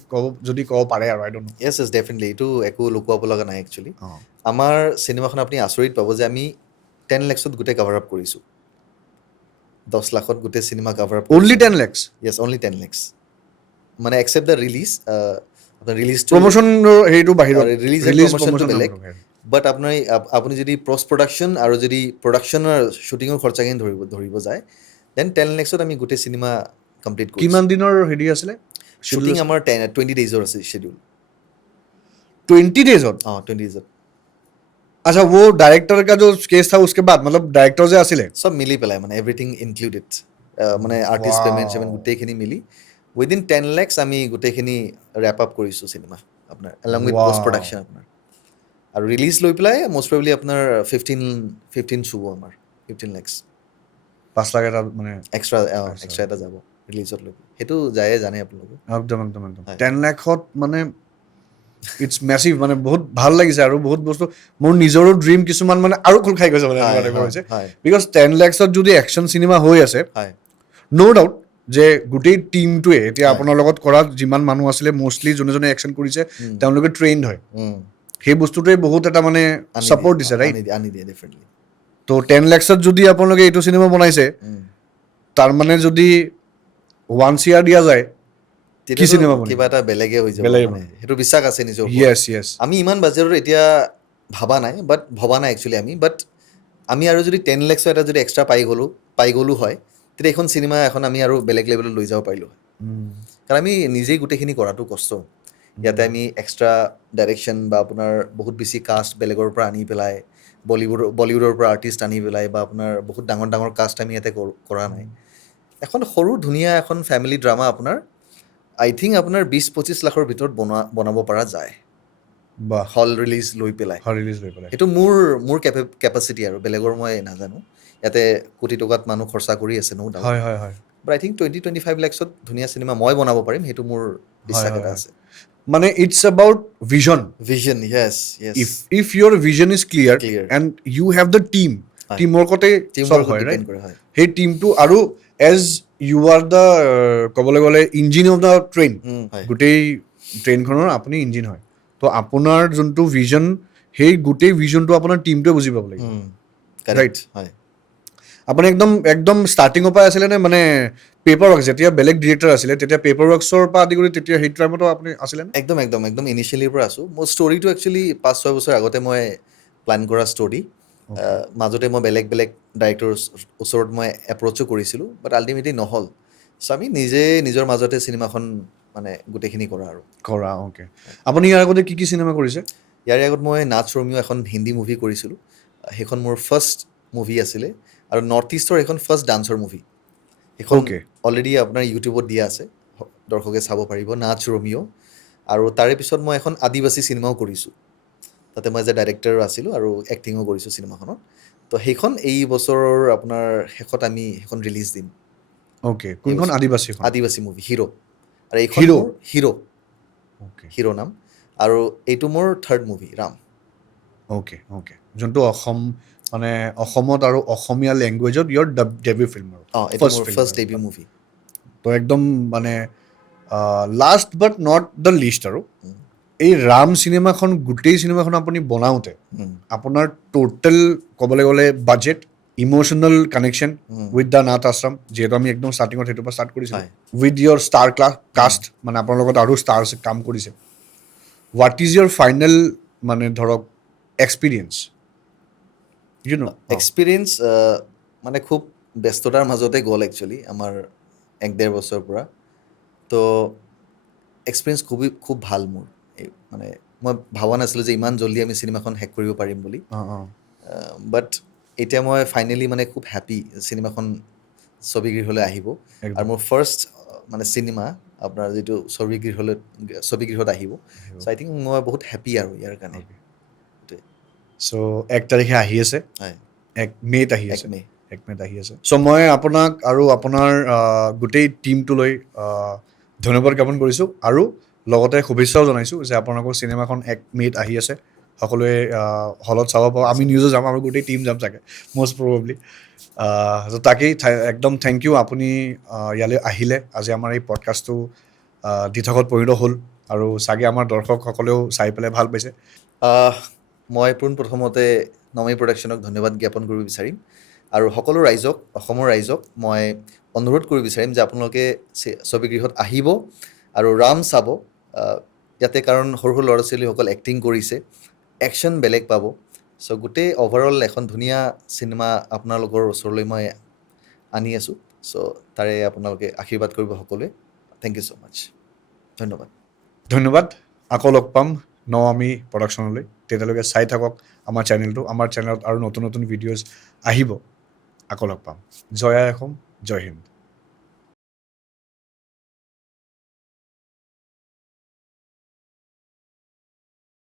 যদি ক'ব পাৰে আৰু আই don't no' Yes Yes definitely এইটো একো লুকুৱাব লগা নাই একচুৱেলি অঁ আমাৰ চিনেমাখন আপুনি আচৰিত পাব যে আমি 10 lakhsত গোটেই কভাৰ আপ কৰিছোঁ 10 লাখত গোটেই cinema cover up only 10 lakhs য়েছ অনলি 10 lakhs মানে একচেপ্ট দ্য ৰিলিজ আপোনাৰ ৰিলিজটো প্ৰমোশ্যনৰ হেৰিটো বাহিৰত ৰিলিজ ৰিলিজ প্ৰমোশ্যনটো প্ৰমোশ্যন বেলেগ বাট আপোনাৰ আপুনি যদি পষ্ট প্ৰডাকশ্যন আৰু যদি প্ৰডাকশ্যনৰ শ্বুটিঙৰ খৰচাখিনি ধৰিব যায় দেন 10 lakhsত আমি গোটেই চিনেমা কমপ্লিট কৰিছোঁ কিমান দিনৰ হেৰি আছিলে শ্বুটিং আমাৰ 20 ডেইজৰ আছে শ্বেডিউল 20 डेजত অঁ 20 ডেইজত अच्छा वो डायरेक्टर का जो केस था उसके बाद मतलब डायरेक्टर যে আছিলে চব মিলি পেলাই মানে এভৰিথিং ইনক্লুডেড মানে আৰ্টিষ্ট Wow. পেমেণ্ট গোটেইখিনি মিলি উইদিন 10 lakhs আমি গোটেইখিনি ৰেপ আপ কৰিছোঁ চিনেমা আপোনাৰ along with Wow. Post production আপোনাৰ আৰু ৰিলিজ লৈ পেলাই মষ্ট প্ৰবেবলি আপোনাৰ 15 চুব আমাৰ 15 lakhs 5 লাখ এটা মানে এক্সট্ৰা এটা যাব ৰিলিজত লৈ সেইটো যায়ে জানে আপোনালোকে একদম একদম একদম হয়। 10 লাখত মানে ইটছ মেচিভ মানে বহুত ভাল লাগিছে আৰু বহুত বস্তু মোৰ নিজৰো ড্ৰিম কিছুমান মানে আৰু খোল খাই গৈছে মানে হয়, এনেকুৱা টাইপৰ হয়, হৈছে হয়, বিকজ 10 লাখছত যদি একশ্যন চিনেমা হৈ আছে হয় ন' ডাউট যে গোটেই টীমটোৱে এতিয়া হয়। আপোনাৰ লগত কৰা যিমান মানুহ আছিলে মষ্টলি যোনে যোনে একশ্যন কৰিছে তেওঁলোকে ট্ৰেইনড হয় উম, সেই বস্তুটোৱে বহুত এটা মানে আনি ছাপৰ্ট দিয়ে, দিছে ৰাইট আনি দিয়ে ডেফিনেটলি তো 10 লাখছত যদি আপোনালোকে এইটো চিনেমা বনাইছে তাৰমানে যদি 1 CR দিয়া যায় কি চিনেমা বনিব? কিবা এটা বেলেগে হৈ যাব বেলেগে মানে বনিব। সেইটো বিশ্বাস আছে নিজৰ ওপৰত। য়েছ য়েছ আমি ইমান বাজেটত এতিয়া ভবা নাই একচুৱেলি আমি বাট আমি আৰু যদি 10 lakhs এটা যদি এক্সট্ৰা পাই গ'লো হয় তেতিয়া এইখন চিনেমা এখন আমি আৰু বেলেগ লেভেলত লৈ যাব পাৰিলোঁ হয় কাৰণ আমি নিজেই গোটেইখিনি কৰাটো কষ্ট ইয়াতে আমি এক্সট্ৰা ডাইৰেকশ্যন বা আপোনাৰ বহুত বেছি কাষ্ট বেলেগৰ পৰা আনি পেলাই বলিউডৰ পৰা আৰ্টিষ্ট আনি পেলাই বা আপোনাৰ বহুত ডাঙৰ ডাঙৰ কাষ্ট আমি ইয়াতে কৰা নাই এখন সৰু ধুনীয়া এখন ফেমিলি ড্ৰামা আপোনাৰ আই থিংক আপোনাৰ 20-25 লাখৰ ভিতৰত বনাব পৰা যায় বাহ হল ৰিলিজ লৈ পেলাই ৰিলিজ হৈ পেলাই সেইটো মোৰ কেপাচিটি আৰু বেলেগৰ মই নাজানো ইয়াতে কোটি টকাত মানুহ খৰচা কৰি আছে ন হয় হয় হয় বাট আই থিংক 20-25 lakhsত ধুনীয়া চিনেমা মই বনাব পাৰিম সেইটো মোৰ বিশ্বাস হয়, এটা হয়। আছে মানে it's about vision vision yes if your vision is clear Clear. And you have the team হয়। টিমৰ কতে টিমৰ চব ওপৰত হয় ডিপেণ্ড ৰাইট কৰে হয় সেই টিমটো আৰু এজ ইউ আৰ দ্য ক'বলৈ গ'লে ইঞ্জিন অফ দ্য ট্ৰেইন হয় গোটেই ট্ৰেইনখনৰ আপুনি ইঞ্জিন হয় তো আপোনাৰ যোনটো ভিজন সেই গোটেই ভিজনটো আপোনাৰ টিমটোৱে বুজি পাব লাগিব কাৰেক্ট হয় আপুনি একদম ষ্টাৰ্টিঙৰ পৰা আছিলে নে মানে পেপাৰ ৱৰ্ক যেতিয়া বেলেগ ডিৰেক্টৰ আছিলে তেতিয়া পেপাৰ ৱৰ্কছৰ পৰা আদি কৰি তেতিয়া সেই টাইমতো আপুনি আছিলে নে একদম ইনিচিয়েলিৰ পৰা আছোঁ মোৰ ষ্টৰিটো একচুৱেলি 5-6 বছৰ আগতে মই প্লেন কৰা ষ্টৰি মাজতে মই বেলেগ ডাইৰেক্টৰৰ ওচৰত মই এপ্ৰ'চো কৰিছিলোঁ বাট আল্টিমেটলি নহ'ল চ' আমি নিজৰ মাজতে চিনেমাখন মানে গোটেইখিনি কৰা আৰু কৰা অ'কে আপুনি ইয়াৰ আগতে কি চিনেমা কৰিছে ইয়াৰে আগত মই নাচ ৰমিও এখন হিন্দী মুভি কৰিছিলোঁ সেইখন মোৰ ফাৰ্ষ্ট মুভি আছিলে আৰু নৰ্থ ইষ্টৰ এখন ফাৰ্ষ্ট ডান্সৰ মুভি সেইখন Okay. অলৰেডি আপোনাৰ ইউটিউবত দিয়া আছে দৰ্শকে চাব পাৰিব নাচ ৰমিও আৰু তাৰে পিছত মই এখন আদিবাসী চিনেমাও কৰিছোঁ তাতে মই এজ এ ডাইৰেক্টৰ আছিলোঁ আৰু এক্টিঙো কৰিছোঁ চিনেমাখনত তো সেইখন এই বছৰৰ আপোনাৰ শেষত আমি সেইখন ৰিলিজ দিম অ'কে কোনখন আদিবাসীখন আদিবাসী মুভি হিৰো আৰু এইখন হিৰো? মোৰ হিৰো অ'কে হিৰো নাম আৰু এইটো মোৰ third movie Ram okay okay যোনটো অসম মানে অসমত আৰু অসমীয়া লেংগুৱেজত ইয়ৰ ডেবিউ ফিল্ম আৰু অঁ এইটো মোৰ ফাৰ্ষ্ট ডেবিউ মুভি তো একদম মানে last but not the least আৰু এই ৰাম চিনেমাখন গোটেই চিনেমাখন আপুনি বনাওঁতে আপোনাৰ টোটেল ক'বলৈ গ'লে budget emotional connection with the Nath Ashram যিহেতু আমি একদম ষ্টাৰ্টিঙত সেইটোৰ পৰা ষ্টাৰ্ট কৰিছিলোঁ হয়। উইথ ইয়ৰ ষ্টাৰ কাষ্ট মানে আপোনাৰ লগত আৰু ষ্টাৰ্ছ কাম কৰিছে হোৱাট ইজ ইয়ৰ ফাইনেল মানে ধৰক এক্সপিৰিয়েঞ্চ ইউ ন এক্সপিৰিয়েঞ্চ মানে খুব ব্যস্ততাৰ মাজতে গ'ল একচুৱেলি আমাৰ 1-1.5 বছৰৰ পৰা তো এক্সপিৰিয়েঞ্চ খুব ভাল মোৰ এই মানে মই ভবা নাছিলোঁ যে ইমান জল্দি আমি চিনেমাখন শেষ কৰিব পাৰিম বুলি বাট এতিয়া মই ফাইনেলি মানে খুব হেপী চিনেমাখন ছবিগৃহলৈ আহিব একদম। আৰু মোৰ ফাৰ্ষ্ট মানে চিনেমা আপোনাৰ যিটো ছবিগৃহত আহিব চ' আই থিংক মই বহুত হেপী আৰু ইয়াৰ কাৰণে চ' 1 তাৰিখে আহি আছে হয় 1 মে'ত আহি 1 আছে মে 1 মে'ত আহি আছে চ' মই আপোনাক আৰু আপোনাৰ গোটেই টীমটোলৈ ধন্যবাদ জ্ঞাপন কৰিছোঁ আৰু লগতে শুভেচ্ছাও জনাইছোঁ যে আপোনালোকৰ চিনেমাখন 1 মে'ত আহি আছে সকলোৱে হলত চাব পাব আমি নিউজো যাম আমাৰ গোটেই টীম যাম চাগে মষ্ট প্ৰবেবলি তো তাকেই একদম থেংক ইউ আপুনি ইয়ালৈ আহিলে আজি আমাৰ এই পডকাষ্টটো দিঠকত পৰিণত হ'ল আৰু চাগে আমাৰ দৰ্শকসকলেও চাই পেলাই ভাল পাইছে মই পোনপ্ৰথমতে নমী প্ৰডাকশ্যনক ধন্যবাদ জ্ঞাপন কৰিব বিচাৰিম আৰু সকলো ৰাইজক অসমৰ ৰাইজক মই অনুৰোধ কৰিব বিচাৰিম যে আপোনালোকে ছবিগৃহত আহিব আৰু ৰাম চাব ইয়াতে কাৰণ সৰু সৰু ল'ৰা ছোৱালীসকল এক্টিং কৰিছে একশ্যন বেলেগ পাব চ' গোটেই অভাৰঅল এখন ধুনীয়া চিনেমা আপোনালোকৰ ওচৰলৈ মই আনি আছোঁ চ' তাৰে আপোনালোকে আশীৰ্বাদ কৰিব সকলোৱে থেংক ইউ ছ' মাছ ধন্যবাদ ধন্যবাদ আকৌ লগ পাম নমামি প্ৰডাকশ্যনলৈ তেতিয়ালৈকে চাই থাকক আমাৰ চেনেলটো আমাৰ চেনেলত আৰু নতুন নতুন ভিডিঅ'জ আহিব আকৌ লগ পাম জয় আই অসম জয় হিন্দ